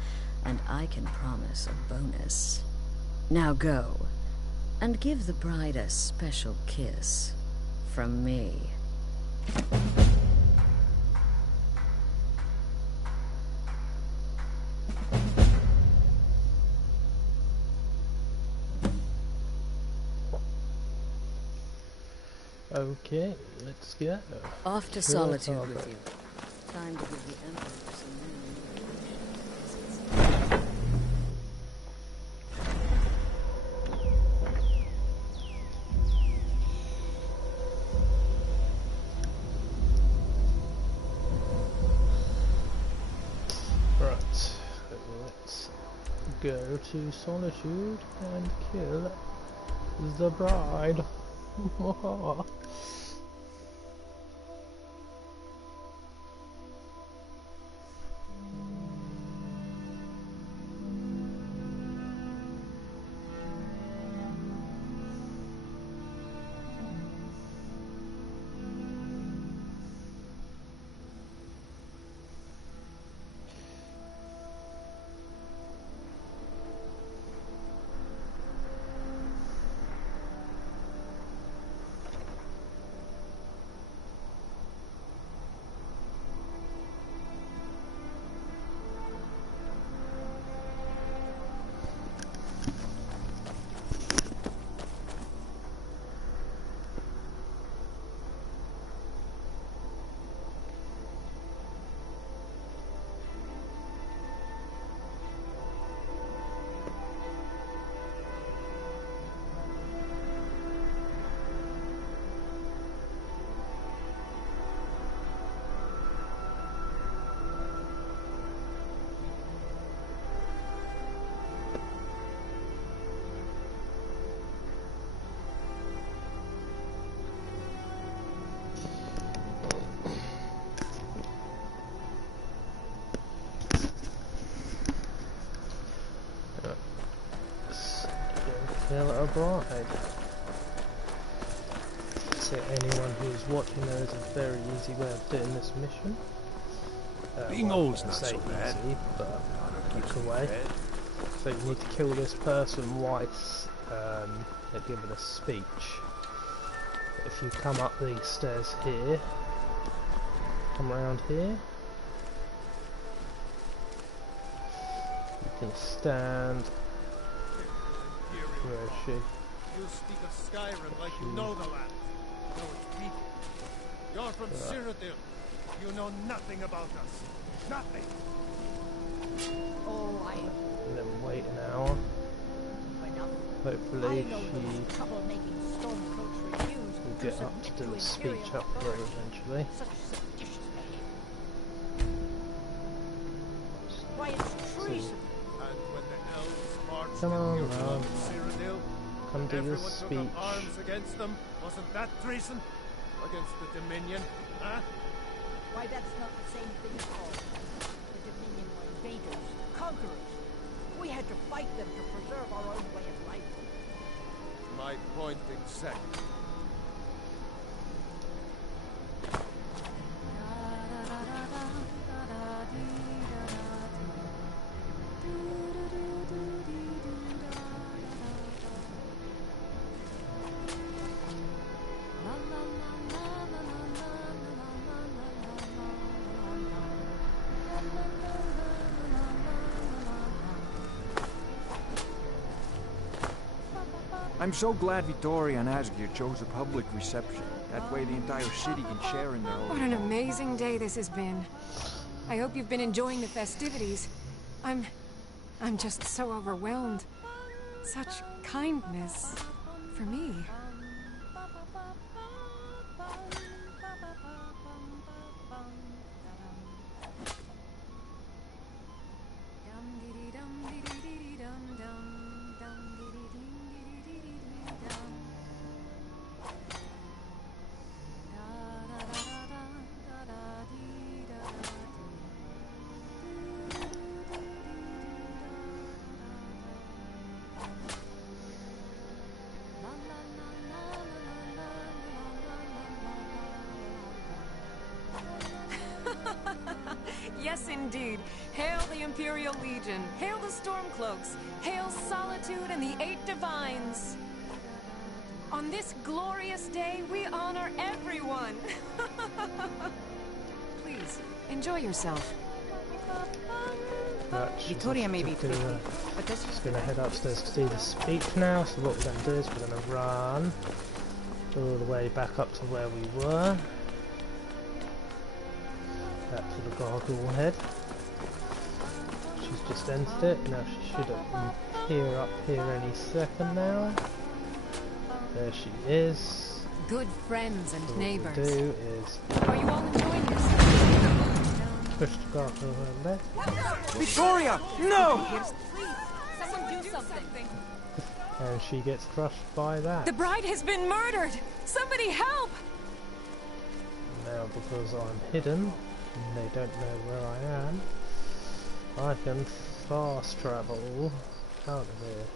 and I can promise a bonus. Now go, and give the bride a special kiss from me. Okay, let's go. Off to Solitude with you. Time to give the Emperor some Right, let's go to Solitude and kill the bride. kill a bride. To anyone who's watching, there is a very easy way of doing this mission. Being old's not so bad. Easy, but it's a way. So you need to kill this person whilst they're giving a speech. If you come up these stairs here, come around here, you can stand. Where is she? You speak of Skyrim like you know the land. Know its people. You're from Cyrodiil. You know nothing about us. Nothing. Oh, And then wait an hour. Hopefully she will get up to do a speech up here eventually. Why, it's treason. And when the elves marched Come on, in man. Cyrodiil, Come do your everyone speech. took up arms against them. Wasn't that treason? Against the Dominion, huh? Why, that's not the same thing at all. The Dominion were invaders, conquerors. We had to fight them to preserve our own way of life. My point exactly. I'm so glad Vittoria and Asgir chose a public reception. That way the entire city can share in their own. What an amazing day this has been. I hope you've been enjoying the festivities. I'm just so overwhelmed. Such kindness for me. Yes, indeed. Hail the Imperial Legion. Hail the Stormcloaks. Hail Solitude and the Eight Divines. On this glorious day, we honor everyone. Please, enjoy yourself. Right, Vittoria may be picky, but that's just going to head upstairs to do the speech now. So what we're going to do is we're going to run all the way back up to where we were. Back to the gargoyle head. She's just entered it. Now she should appear up here any second now. There she is. Good friends and so neighbors. What we do is are you all enjoying yourself? push the gargoyle head left. Victoria! No! Please, someone do something. And she gets crushed by that. The bride has been murdered! Somebody help! Now because I'm hidden and they don't know where I am, I can fast travel out of here.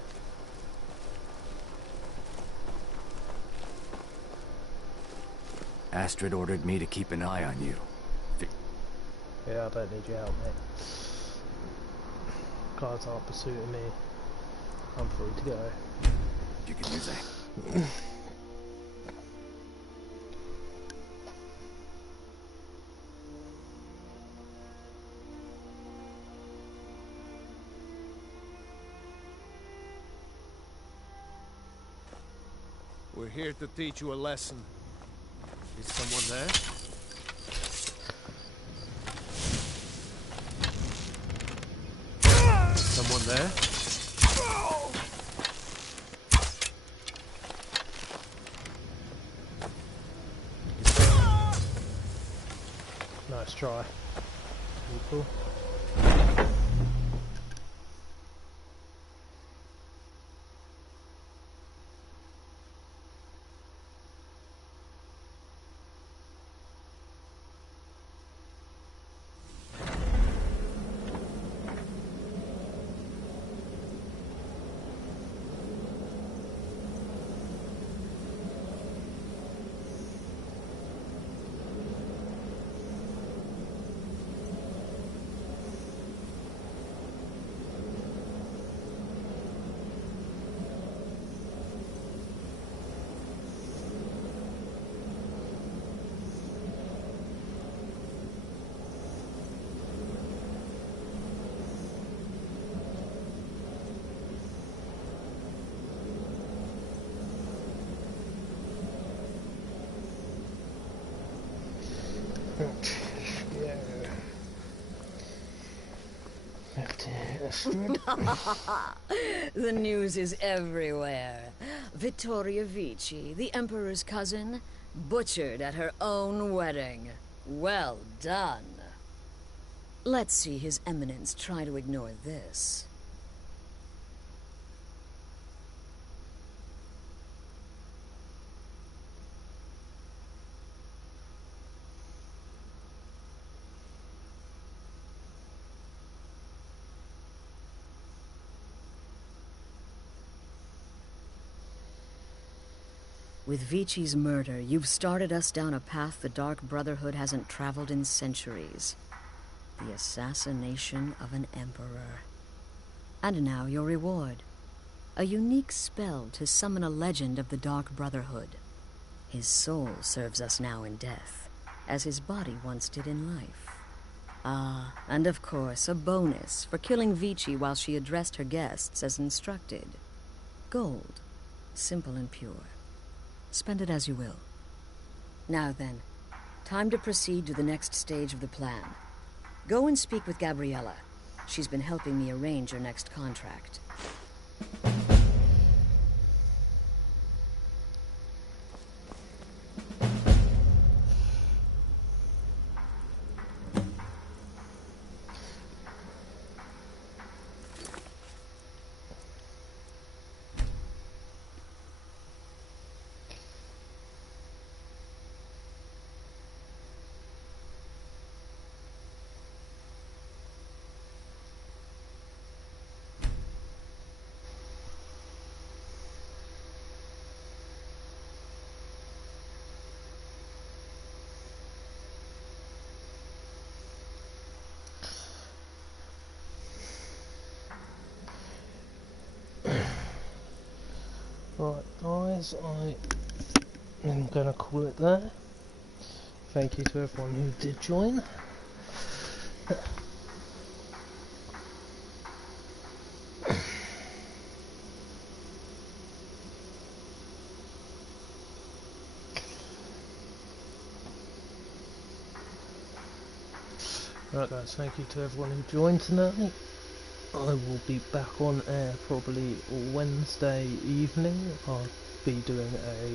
Astrid ordered me to keep an eye on you. Yeah, I don't need your help, mate. Guards aren't pursuing me. I'm free to go. You can use that. We're here to teach you a lesson. Is someone there? Someone there? Nice try. People. question. The news is everywhere. Vittoria Vici, the Emperor's cousin, butchered at her own wedding. Well done. Let's see His Eminence try to ignore this. With Vici's murder, you've started us down a path the Dark Brotherhood hasn't traveled in centuries. The assassination of an emperor. And now your reward. A unique spell to summon a legend of the Dark Brotherhood. His soul serves us now in death, as his body once did in life. Ah, and of course, a bonus for killing Vici while she addressed her guests as instructed. Gold. Simple and pure. Spend it as you will. Now then, time to proceed to the next stage of the plan. Go and speak with Gabriella. She's been helping me arrange your next contract. Right, guys, I am going to call it there. Thank you to everyone who did join. Right guys, thank you to everyone who joined tonight. I will be back on air probably Wednesday evening. I'll be doing a